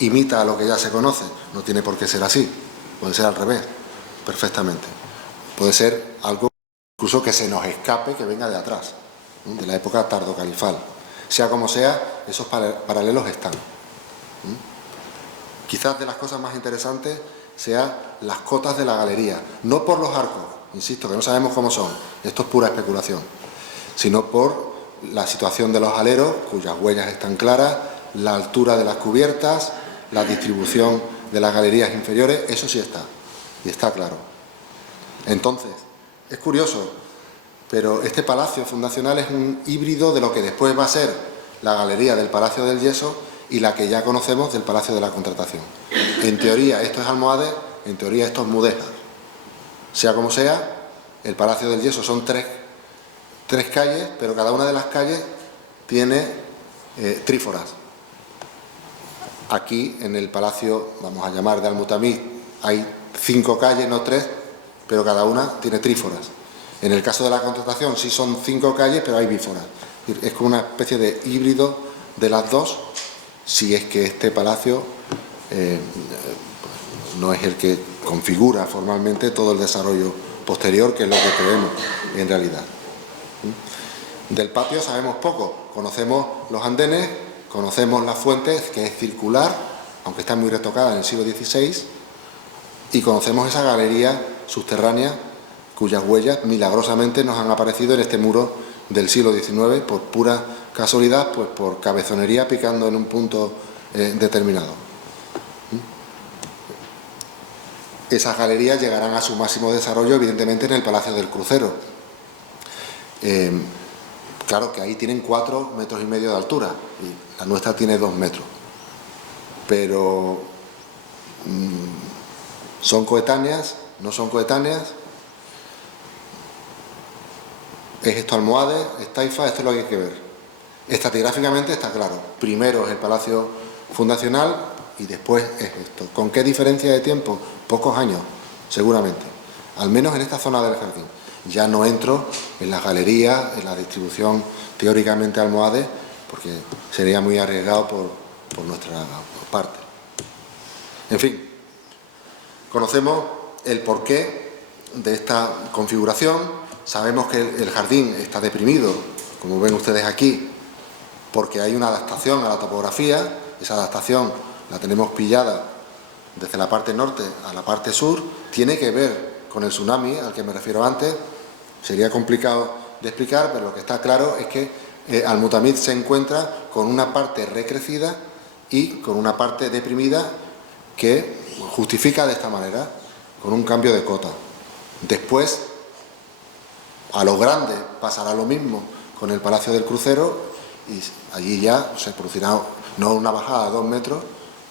imita a lo que ya se conoce. No tiene por qué ser así, puede ser al revés, perfectamente. Puede ser algo incluso que se nos escape, que venga de atrás, ¿no?, de la época tardocalifal. Sea como sea, esos paralelos están. Quizás de las cosas más interesantes sean las cotas de la galería, no por los arcos, insisto, que no sabemos cómo son, esto es pura especulación, sino por la situación de los aleros, cuyas huellas están claras, la altura de las cubiertas, la distribución de las galerías inferiores, eso sí está, y está claro. Entonces, es curioso, pero este palacio fundacional es un híbrido de lo que después va a ser la galería del Palacio del Yeso y la que ya conocemos del Palacio de la Contratación. En teoría esto es Almohades, en teoría esto es Mudéjar. Sea como sea, el Palacio del Yeso son tres calles, pero cada una de las calles tiene tríforas. Aquí en el Palacio, vamos a llamar de Al-Mutamid, hay 5 calles, no 3, pero cada una tiene tríforas. En el caso de la Contratación sí son 5 calles, pero hay bíforas. Es como una especie de híbrido de las dos, si es que este palacio no es el que configura formalmente todo el desarrollo posterior, que es lo que creemos en realidad. Del patio sabemos poco, conocemos los andenes, conocemos las fuentes, que es circular, aunque está muy retocada en el siglo XVI, y conocemos esa galería subterránea cuyas huellas milagrosamente nos han aparecido en este muro del siglo XIX por pura casualidad, pues por cabezonería picando en un punto determinado. Esas galerías llegarán a su máximo desarrollo evidentemente en el Palacio del Crucero. Claro que ahí tienen 4,5 metros de altura y la nuestra tiene 2 metros, pero ¿son coetáneas? ¿No son coetáneas? ¿Es esto Almohades? ¿Es Taifa? Esto es lo que hay que ver. Estratigráficamente está claro. Primero es el Palacio Fundacional y después es esto. ¿Con qué diferencia de tiempo? Pocos años, seguramente. Al menos en esta zona del jardín. Ya no entro en las galerías, en la distribución teóricamente Almohades, porque sería muy arriesgado por nuestra parte. En fin, conocemos el porqué de esta configuración. Sabemos que el jardín está deprimido, como ven ustedes aquí, porque hay una adaptación a la topografía. Esa adaptación la tenemos pillada desde la parte norte a la parte sur. Tiene que ver con el tsunami al que me refiero antes. Sería complicado de explicar, pero lo que está claro es que Al-Mutamid se encuentra con una parte recrecida y con una parte deprimida que justifica de esta manera, con un cambio de cota. Después, a lo grande pasará lo mismo con el Palacio del Crucero y allí ya se producirá no una bajada de 2 metros,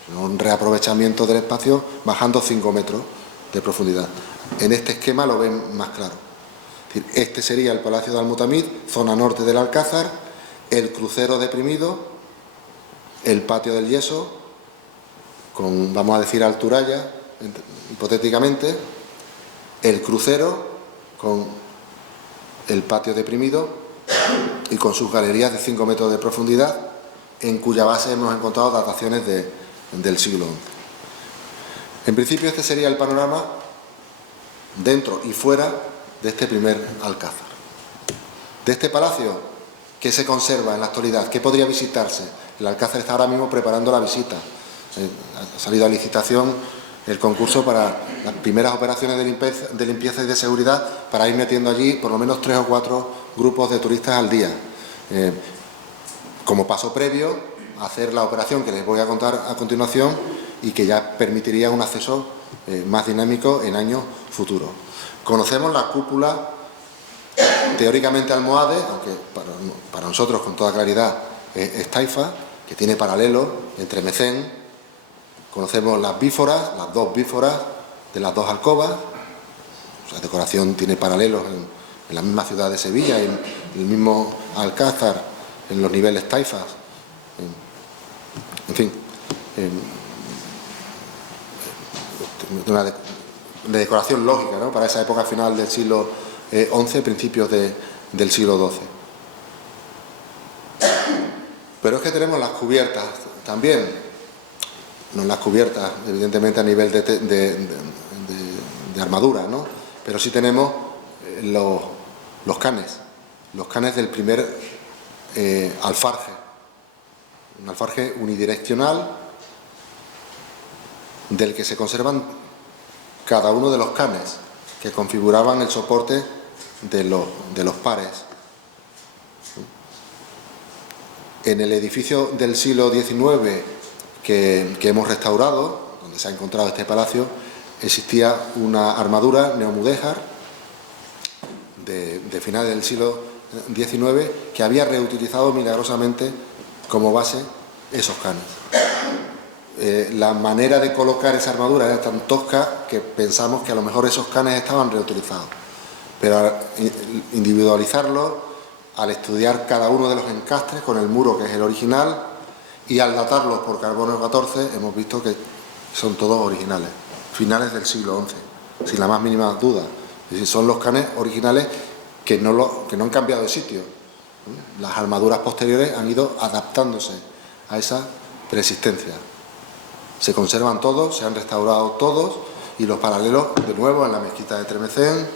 sino un reaprovechamiento del espacio bajando 5 metros de profundidad. En este esquema lo ven más claro. Es decir, este sería el Palacio de Al-Mutamid, zona norte del Alcázar, el crucero deprimido, el Patio del Yeso, con, vamos a decir, alturalla, hipotéticamente, el crucero con el patio deprimido y con sus galerías de 5 metros de profundidad, en cuya base hemos encontrado dataciones del siglo XI. En principio este sería el panorama dentro y fuera de este primer alcázar. De este palacio, ¿qué se conserva en la actualidad? ¿Qué podría visitarse? El alcázar está ahora mismo preparando la visita. Ha salido a licitación el concurso para las primeras operaciones de limpieza y de seguridad, para ir metiendo allí por lo menos 3 o 4 grupos de turistas al día. Como paso previo a hacer la operación que les voy a contar a continuación y que ya permitiría un acceso más dinámico en años futuros. Conocemos la cúpula teóricamente Almohades, aunque para nosotros con toda claridad es Taifa, que tiene paralelo entre Mecén. Conocemos las bíforas, las 2 bíforas de las 2 alcobas. La decoración tiene paralelos en la misma ciudad de Sevilla, en el mismo Alcázar, en los niveles taifas. En fin, una decoración lógica, ¿no?, para esa época final del siglo XI, principios del siglo XII. Pero es que tenemos las cubiertas también. No las cubiertas, evidentemente, a nivel de armadura, ¿no?, pero sí tenemos los canes del primer alfarje un alfarje unidireccional del que se conservan cada uno de los canes que configuraban el soporte de los pares. En el edificio del siglo XIX que hemos restaurado, donde se ha encontrado este palacio, existía una armadura neomudéjar de finales del siglo XIX que había reutilizado milagrosamente como base esos canes. La manera de colocar esa armadura era tan tosca que pensamos que a lo mejor esos canes estaban reutilizados. Pero al individualizarlo, al estudiar cada uno de los encastres con el muro que es el original y al datarlos por carbono 14, hemos visto que son todos originales, finales del siglo XI, sin la más mínima duda. Es decir, son los canes originales que no han cambiado de sitio. Las armaduras posteriores han ido adaptándose a esa preexistencia. Se conservan todos, se han restaurado todos, y los paralelos, de nuevo, en la mezquita de Tremecén,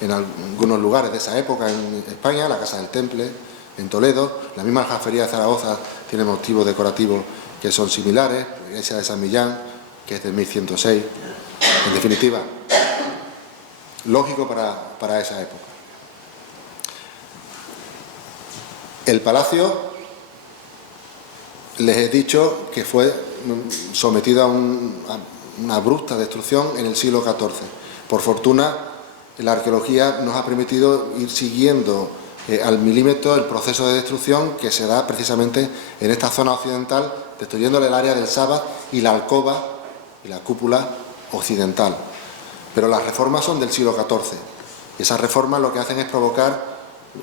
en algunos lugares de esa época en España, la Casa del Temple, en Toledo, la misma aljafería de Zaragoza tiene motivos decorativos que son similares, la iglesia de San Millán, que es de 1106, en definitiva, lógico para esa época. El palacio, les he dicho que fue sometido a una abrupta destrucción en el siglo XIV. Por fortuna, la arqueología nos ha permitido ir siguiendo al milímetro el proceso de destrucción que se da precisamente en esta zona occidental, destruyéndole el área del Sabbath y la alcoba y la cúpula occidental. Pero las reformas son del siglo XIV. Y esas reformas lo que hacen es provocar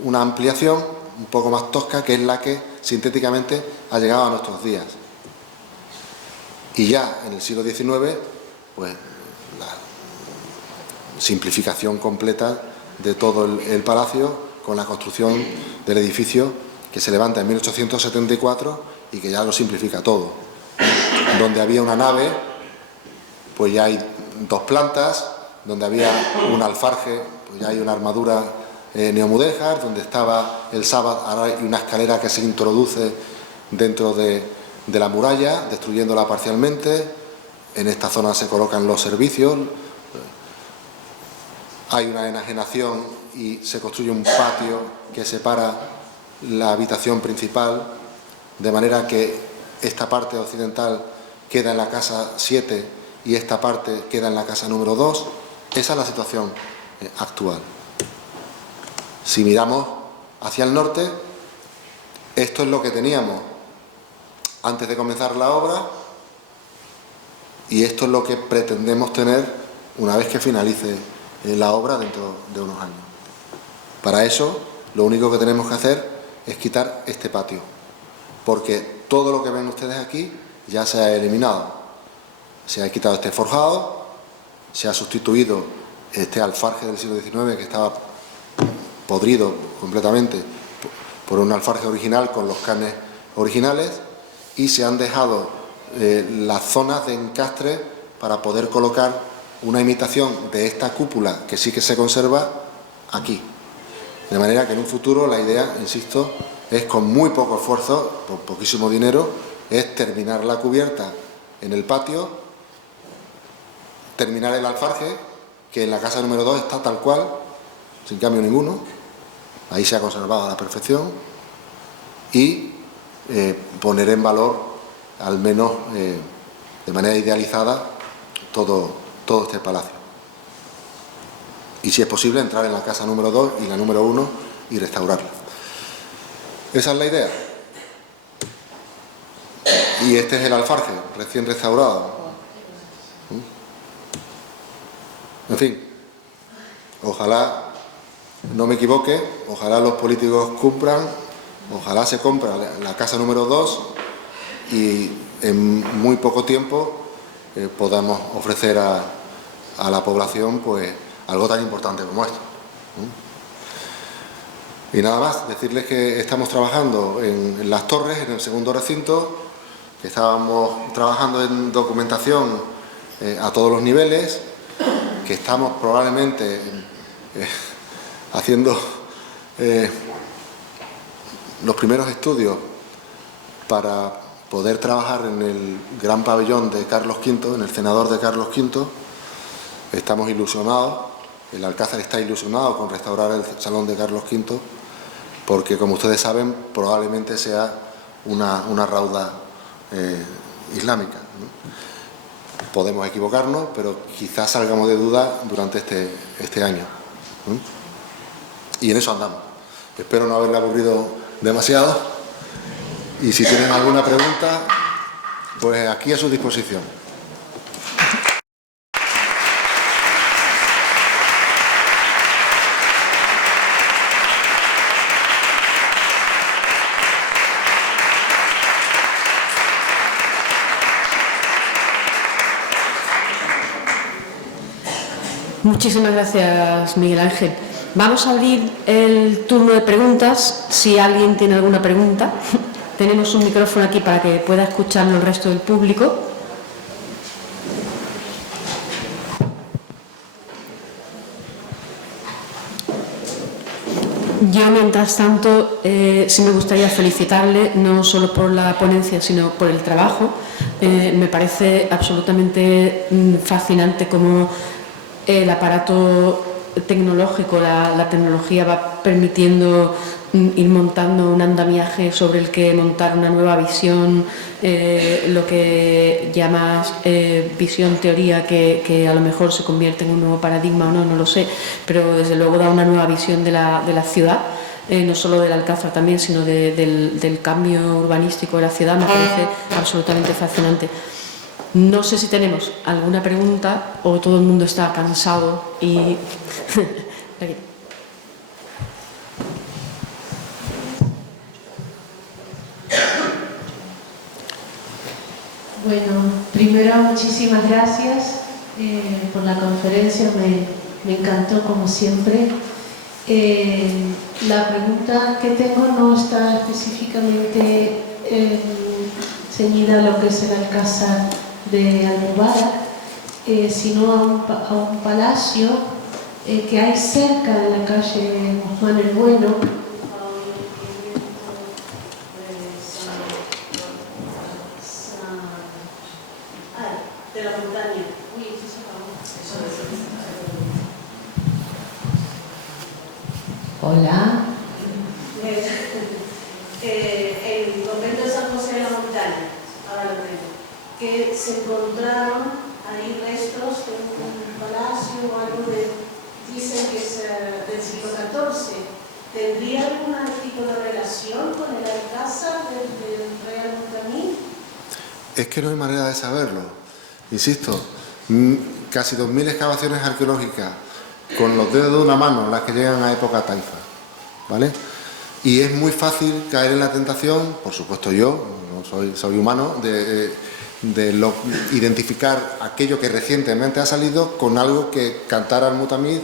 una ampliación un poco más tosca, que es la que sintéticamente ha llegado a nuestros días. Y ya en el siglo XIX, pues la simplificación completa de todo el palacio, con la construcción del edificio que se levanta en 1874 y que ya lo simplifica todo. Donde había una nave, pues ya hay 2 plantas, donde había un alfarje, pues ya hay una armadura neomudéjar, donde estaba el Sabbath, ahora hay una escalera que se introduce dentro de la muralla, destruyéndola parcialmente. En esta zona se colocan los servicios, hay una enajenación y se construye un patio que separa la habitación principal, de manera que esta parte occidental queda en la casa 7 y esta parte queda en la casa número 2. Esa es la situación actual. Si miramos hacia el norte, esto es lo que teníamos antes de comenzar la obra y esto es lo que pretendemos tener una vez que finalice la obra dentro de unos años. Para eso, lo único que tenemos que hacer es quitar este patio, porque todo lo que ven ustedes aquí ya se ha eliminado. Se ha quitado este forjado, se ha sustituido este alfarje del siglo XIX que estaba podrido completamente por un alfarje original con los canes originales, y se han dejado las zonas de encastre para poder colocar una imitación de esta cúpula que sí que se conserva aquí. De manera que en un futuro la idea, insisto, es con muy poco esfuerzo, por poquísimo dinero, es terminar la cubierta en el patio, terminar el alfarje, que en la casa número 2 está tal cual, sin cambio ninguno, ahí se ha conservado a la perfección, y poner en valor, al menos de manera idealizada, todo este palacio. Y si es posible, entrar en la casa número 2 y la número 1 y restaurarla. Esa es la idea. Y este es el alfarje, recién restaurado. En fin, ojalá no me equivoque, ojalá los políticos cumplan, ojalá se compra la casa número 2 y en muy poco tiempo podamos ofrecer a la población pues algo tan importante como esto. Y nada más, decirles que estamos trabajando en las torres, en el segundo recinto, que estábamos trabajando en documentación a todos los niveles, que estamos probablemente haciendo los primeros estudios para poder trabajar en el gran pabellón de Carlos V, en el cenador de Carlos V. Estamos ilusionados, el Alcázar está ilusionado con restaurar el salón de Carlos V, porque, como ustedes saben, probablemente sea una rauda islámica, ¿no? Podemos equivocarnos, pero quizás salgamos de duda durante este año, ¿no? Y en eso andamos. Espero no haberle aburrido demasiado, y si tienen alguna pregunta, pues aquí a su disposición. Muchísimas gracias, Miguel Ángel. Vamos a abrir el turno de preguntas, si alguien tiene alguna pregunta. Tenemos un micrófono aquí para que pueda escucharlo el resto del público. Yo, mientras tanto, sí me gustaría felicitarle, no solo por la ponencia, sino por el trabajo. Me parece absolutamente fascinante cómo el aparato tecnológico, la tecnología va permitiendo ir montando un andamiaje sobre el que montar una nueva visión, lo que llamas visión teoría, que a lo mejor se convierte en un nuevo paradigma o no, no lo sé, pero desde luego da una nueva visión de la ciudad, no solo del Alcázar también, sino del cambio urbanístico de la ciudad. Me parece absolutamente fascinante. No sé si tenemos alguna pregunta o todo el mundo está cansado y... Aquí. Bueno, primero muchísimas gracias por la conferencia, me encantó como siempre. La pregunta que tengo no está específicamente ceñida a lo que es el Alcázar de Almubara, sino a un palacio que hay cerca de la calle Guzmán el Bueno, de la montaña. Hola. El convento de San José de la Montaña, ahora lo tengo, que se encontraron ahí restos de un palacio o algo dicen que es del siglo XIV. ¿Tendría algún tipo de relación con el Alcázar del rey Al-Mutamid? Es que no hay manera de saberlo. Insisto, casi 2.000 excavaciones arqueológicas con los dedos de una mano, las que llegan a época taifa, ¿vale? Y es muy fácil caer en la tentación, por supuesto yo, no soy humano, de identificar aquello que recientemente ha salido con algo que cantara Al-Mutamid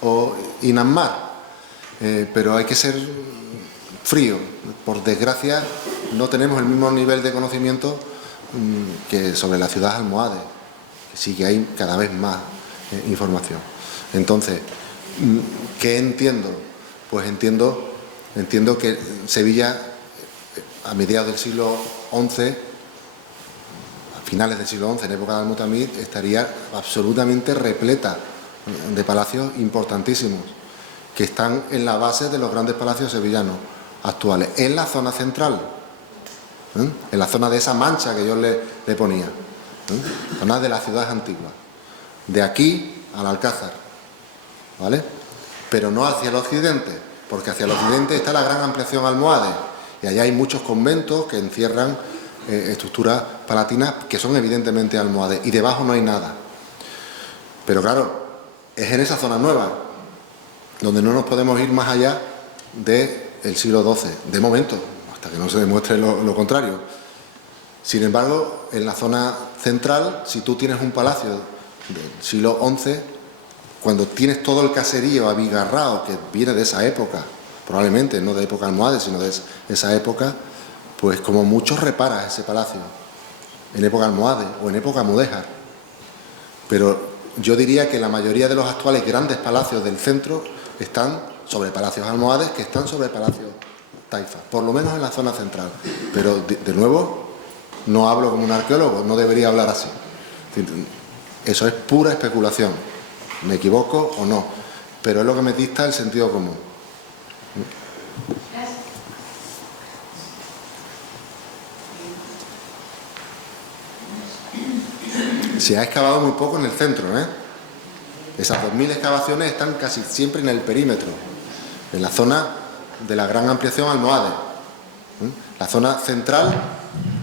o Inam Mar. Pero hay que ser frío. Por desgracia, no tenemos el mismo nivel de conocimiento que sobre la ciudad almohade, que sí que hay cada vez más información. Entonces, ¿qué entiendo? Pues entiendo que Sevilla, a mediados del siglo XI, a finales del siglo XI, en época de Al-Mutamid, estaría absolutamente repleta de palacios importantísimos, que están en la base de los grandes palacios sevillanos actuales, en la zona central, en la zona de esa mancha que yo le ponía, zona de las ciudades antiguas, de aquí al Alcázar, ¿vale? Pero no hacia el occidente, porque hacia el occidente está la gran ampliación almohade, y allá hay muchos conventos que encierran estructuras palatinas que son evidentemente almohades, y debajo no hay nada. Pero claro, es en esa zona nueva, donde no nos podemos ir más allá del siglo XII, de momento, hasta que no se demuestre lo contrario. Sin embargo, en la zona central, si tú tienes un palacio del siglo XI, cuando tienes todo el caserío abigarrado que viene de esa época, probablemente no de época almohade, sino de esa época, pues como mucho reparas ese palacio, en época almohade o en época mudéjar. Pero yo diría que la mayoría de los actuales grandes palacios del centro están sobre palacios almohades, que están sobre palacios taifas, por lo menos en la zona central. Pero, de nuevo, no hablo como un arqueólogo, no debería hablar así. Eso es pura especulación. ¿Me equivoco o no? Pero es lo que me dicta el sentido común. Se ha excavado muy poco en el centro, ¿eh? Esas 2000 excavaciones están casi siempre en el perímetro, en la zona de la gran ampliación almohade. La zona central,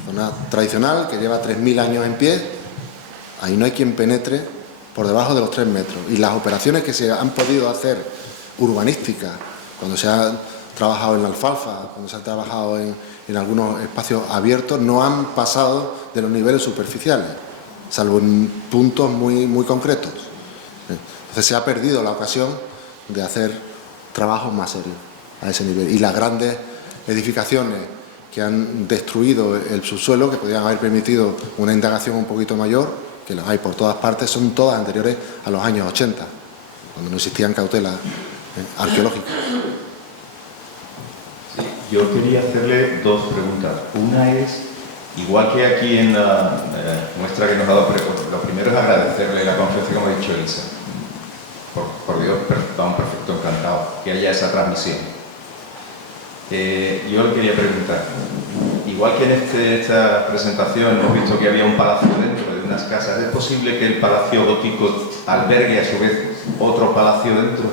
zona tradicional, que lleva 3000 años en pie, ahí no hay quien penetre por debajo de los 3 metros. Y las operaciones que se han podido hacer urbanísticas, cuando se ha trabajado en la alfalfa, cuando se ha trabajado en algunos espacios abiertos, no han pasado de los niveles superficiales, salvo en puntos muy concretos. Entonces se ha perdido la ocasión de hacer trabajos más serios a ese nivel. Y las grandes edificaciones que han destruido el subsuelo, que podrían haber permitido una indagación un poquito mayor, que las hay por todas partes, son todas anteriores a los años 80, cuando no existían cautelas arqueológicas. Sí, yo quería hacerle dos preguntas. Una es, igual que aquí en la muestra que nos ha dado, lo primero es agradecerle la conferencia, como ha dicho Elisa. Por Dios, estamos perfecto, encantado que haya esa transmisión. Yo le quería preguntar, igual que en esta presentación hemos visto que había un palacio dentro de unas casas, ¿es posible que el palacio gótico albergue a su vez otro palacio dentro?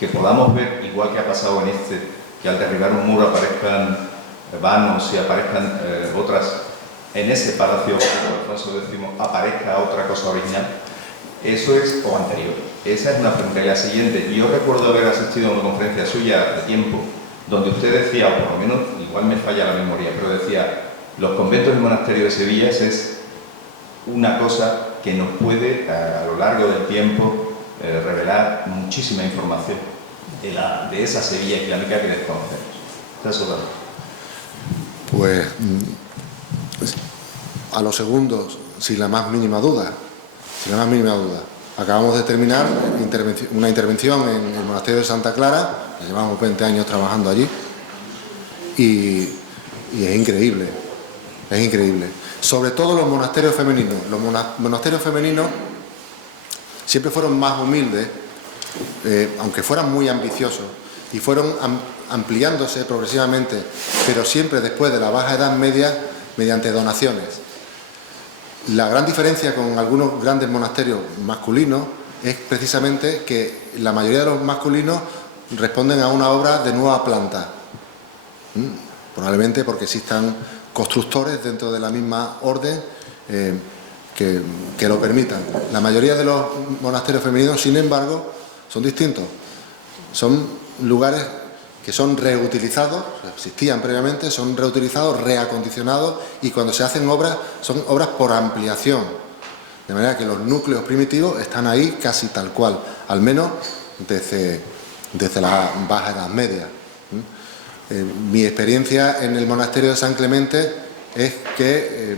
Que podamos ver, igual que ha pasado en que al derribar un muro aparezcan vanos y aparezcan otras, en ese palacio gótico Alfonso X aparezca otra cosa original. Eso es, o anterior. Esa es una pregunta. Y la siguiente, yo recuerdo haber asistido a una conferencia suya de tiempo, donde usted decía, o por lo menos, igual me falla la memoria, pero decía, los conventos y monasterios de Sevilla es una cosa que nos puede, a lo largo del tiempo, revelar muchísima información de esa Sevilla islámica que desconocemos. Eso es. Pues, a los segundos, sin la más mínima duda. Sin la más mínima duda. Acabamos de terminar una intervención en el monasterio de Santa Clara, llevamos 20 años trabajando allí, y es increíble, Sobre todo los monasterios femeninos. Los monasterios femeninos siempre fueron más humildes, aunque fueran muy ambiciosos, y fueron ampliándose progresivamente, pero siempre después de la Baja Edad Media, mediante donaciones. La gran diferencia con algunos grandes monasterios masculinos es precisamente que la mayoría de los masculinos responden a una obra de nueva planta. Probablemente porque existan constructores dentro de la misma orden que lo permitan. La mayoría de los monasterios femeninos, sin embargo, son distintos. Son lugares que son reutilizados, existían previamente, son reutilizados, reacondicionados, y cuando se hacen obras, son obras por ampliación. De manera que los núcleos primitivos están ahí casi tal cual, al menos desde la Baja Edad Media. Mi experiencia en el monasterio de San Clemente es que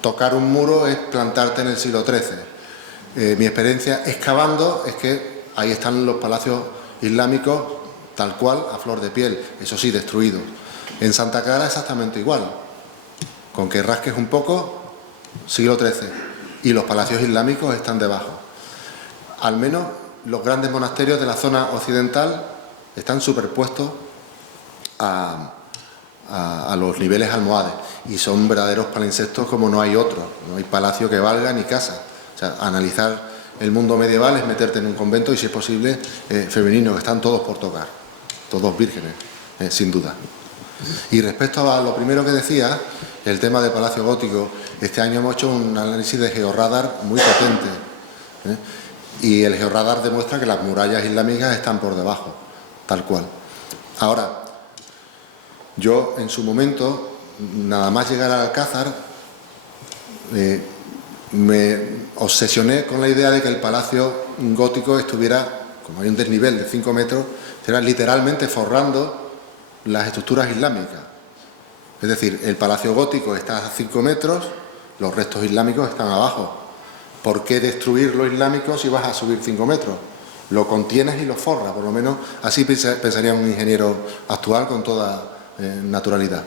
tocar un muro es plantarte en el siglo XIII. Mi experiencia excavando es que ahí están los palacios islámicos tal cual, a flor de piel, eso sí, destruidos. En Santa Clara exactamente igual, con que rasques un poco, siglo XIII, y los palacios islámicos están debajo. Al menos los grandes monasterios de la zona occidental están superpuestos a los niveles almohades, y son verdaderos palinsestos como no hay otros, no hay palacio que valga ni casa. O sea, analizar el mundo medieval es meterte en un convento, y si es posible, femenino, que están todos por tocar, todos vírgenes, sin duda. Y respecto a lo primero que decía, el tema del Palacio Gótico, este año hemos hecho un análisis de georradar muy potente, y el georradar demuestra que las murallas islámicas están por debajo, tal cual. Ahora, yo en su momento, nada más llegar al Alcázar, me obsesioné con la idea de que el Palacio Gótico estuviera, como hay un desnivel de 5 metros, estuviera literalmente forrando las estructuras islámicas. Es decir, el Palacio Gótico está a 5 metros, los restos islámicos están abajo. ¿Por qué destruir lo islámico si vas a subir 5 metros? Lo contienes y lo forras, por lo menos así pensaría un ingeniero actual con toda naturalidad.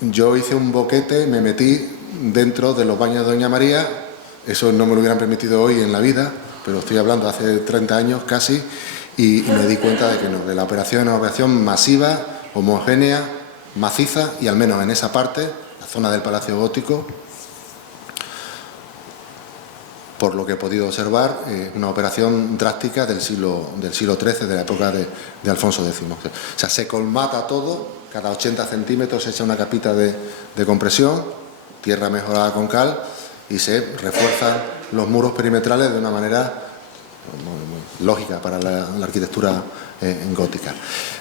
yo hice un boquete, me metí dentro de los baños de Doña María, eso no me lo hubieran permitido hoy en la vida, pero estoy hablando hace 30 años casi, y me di cuenta de que no, que la operación es una operación masiva, homogénea, maciza, y al menos en esa parte, la zona del Palacio Gótico, por lo que he podido observar, una operación drástica del siglo XIII, de la época de Alfonso X. O sea, se colmata todo, cada 80 centímetros se echa una capita de compresión, tierra mejorada con cal, y se refuerzan los muros perimetrales de una manera muy lógica para la arquitectura gótica.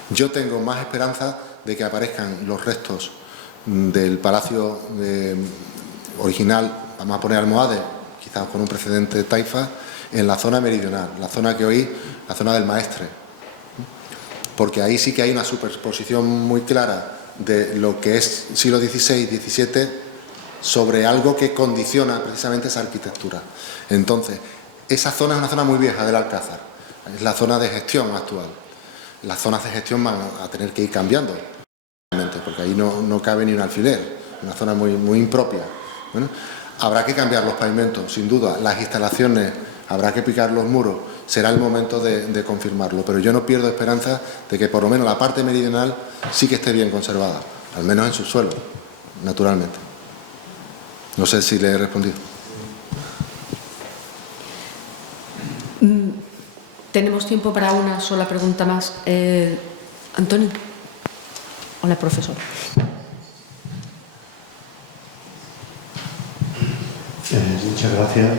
Yo tengo más esperanza de que aparezcan los restos del palacio original, vamos a poner Almohades, quizás con un precedente taifa, en la zona meridional, la zona que hoy, la zona del Maestre, porque ahí sí que hay una superposición muy clara de lo que es siglo XVI, XVII, sobre algo que condiciona precisamente esa arquitectura. Entonces, esa zona es una zona muy vieja del Alcázar, es la zona de gestión actual. Las zonas de gestión van a tener que ir cambiando, porque ahí no cabe ni un alfiler, una zona muy impropia. Bueno, habrá que cambiar los pavimentos, sin duda, las instalaciones, habrá que picar los muros, será el momento de confirmarlo, pero yo no pierdo esperanza de que por lo menos la parte meridional sí que esté bien conservada, al menos en su suelo, naturalmente. No sé si le he respondido. Tenemos tiempo para una sola pregunta más. Antonio. Hola, profesor. Muchas gracias.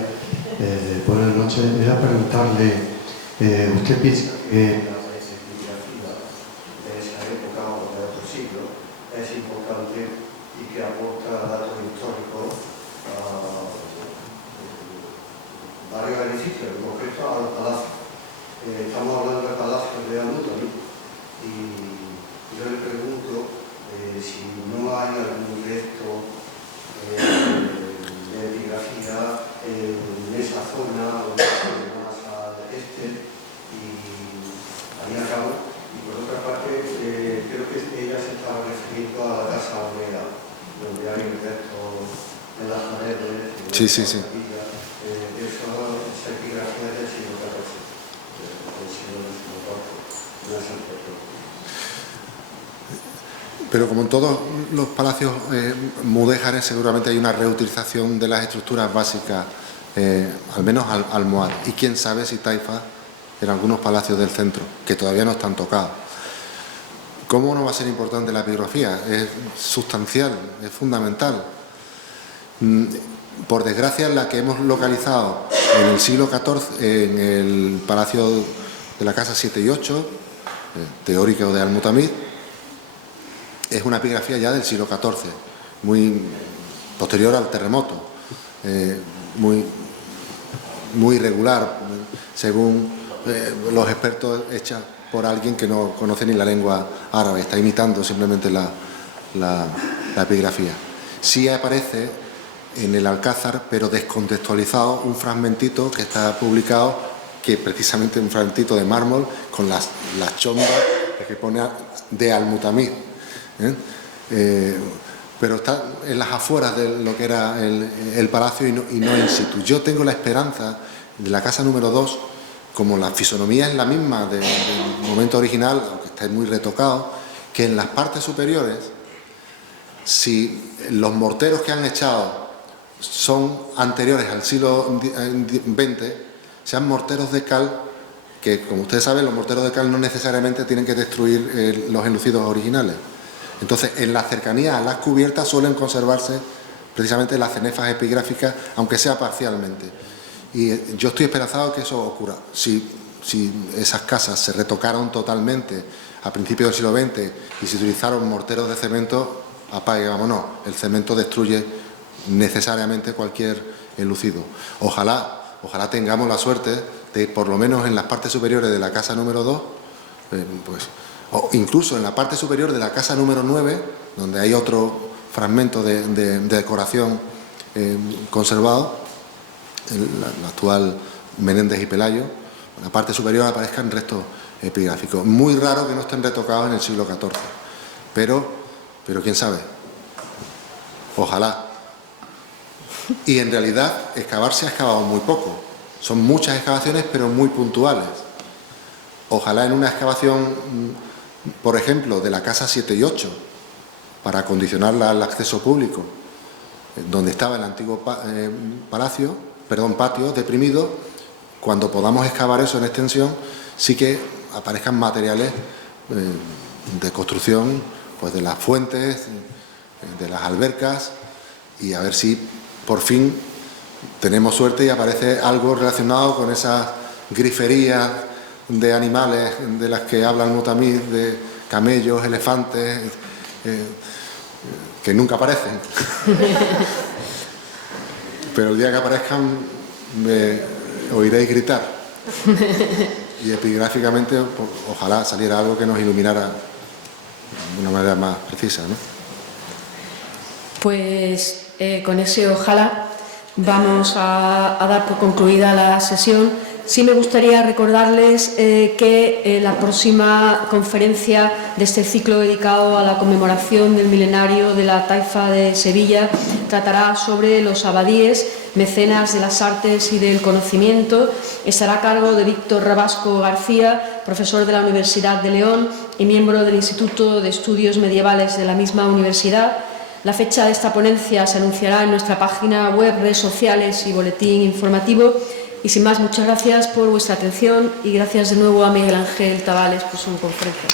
Buenas noches. Era preguntarle, ¿usted piensa que la epigrafía de esa época o de otro siglo es importante y que aporta datos históricos a varios edificios, en concreto al palacio? Estamos hablando del palacio de Al-Mutami y yo le pregunto si no hay algún resto de epigrafía en esa zona o más al este, y ahí acabo. Y por otra parte, creo que ella se estaba refiriendo a la Casa Omega, donde hay restos en las paredes. Sí, sí, sí. Esa epigrafía del siglo XIV, del siglo XIV, no es el propio. Pero como en todos los palacios mudéjares, seguramente hay una reutilización de las estructuras básicas, al menos almohades. Y quién sabe si taifa en algunos palacios del centro, que todavía no están tocados. ¿Cómo no va a ser importante la epigrafía? Es sustancial, es fundamental. Por desgracia, la que hemos localizado en el siglo XIV, en el palacio de la Casa 7 y 8, teórico de Al-Mutamid, es una epigrafía ya del siglo XIV, muy posterior al terremoto, muy irregular, según los expertos, hecha por alguien que no conoce ni la lengua árabe, está imitando simplemente la epigrafía. Sí aparece en el Alcázar, pero descontextualizado, un fragmentito que está publicado, que precisamente un fragmentito de mármol con las chondas que pone de Al-Mutamid. Pero está en las afueras de lo que era el palacio y no in situ. Yo tengo la esperanza de la casa número 2, como la fisonomía es la misma del momento original, aunque está muy retocado, que en las partes superiores, si los morteros que han echado son anteriores al siglo XX, sean morteros de cal, que como ustedes saben, los morteros de cal no necesariamente tienen que destruir los enlucidos originales. Entonces, en la cercanía a las cubiertas suelen conservarse precisamente las cenefas epigráficas, aunque sea parcialmente. Y yo estoy esperanzado que eso ocurra. Si esas casas se retocaron totalmente a principios del siglo XX y se utilizaron morteros de cemento, apague, vámonos. El cemento destruye necesariamente cualquier enlucido. Ojalá tengamos la suerte de, por lo menos en las partes superiores de la casa número 2, o incluso en la parte superior de la casa número 9, donde hay otro fragmento de decoración conservado, la actual Menéndez y Pelayo, en la parte superior aparezcan restos epigráficos. Muy raro que no estén retocados en el siglo XIV, pero quién sabe. Ojalá. Y en realidad excavar se ha excavado muy poco. Son muchas excavaciones, pero muy puntuales. Ojalá en una excavación, por ejemplo, de la casa 7 y 8, para acondicionarla al acceso público, donde estaba el antiguo patio deprimido, cuando podamos excavar eso en extensión, sí que aparezcan materiales de construcción, pues de las fuentes, de las albercas, y a ver si por fin tenemos suerte y aparece algo relacionado con esas griferías de animales de las que habla el Mutamid, de camellos, elefantes, que nunca aparecen. Pero el día que aparezcan me oiréis gritar. Y epigráficamente, pues, ojalá saliera algo que nos iluminara de una manera más precisa, ¿no? Pues con ese ojalá vamos a dar por concluida la sesión. Sí me gustaría recordarles que la próxima conferencia de este ciclo dedicado a la conmemoración del milenario de la Taifa de Sevilla tratará sobre los abadíes, mecenas de las artes y del conocimiento. Estará a cargo de Víctor Rabasco García, profesor de la Universidad de León y miembro del Instituto de Estudios Medievales de la misma universidad. La fecha de esta ponencia se anunciará en nuestra página web, redes sociales y boletín informativo. Y sin más, muchas gracias por vuestra atención y gracias de nuevo a Miguel Ángel Tabales por su conferencia.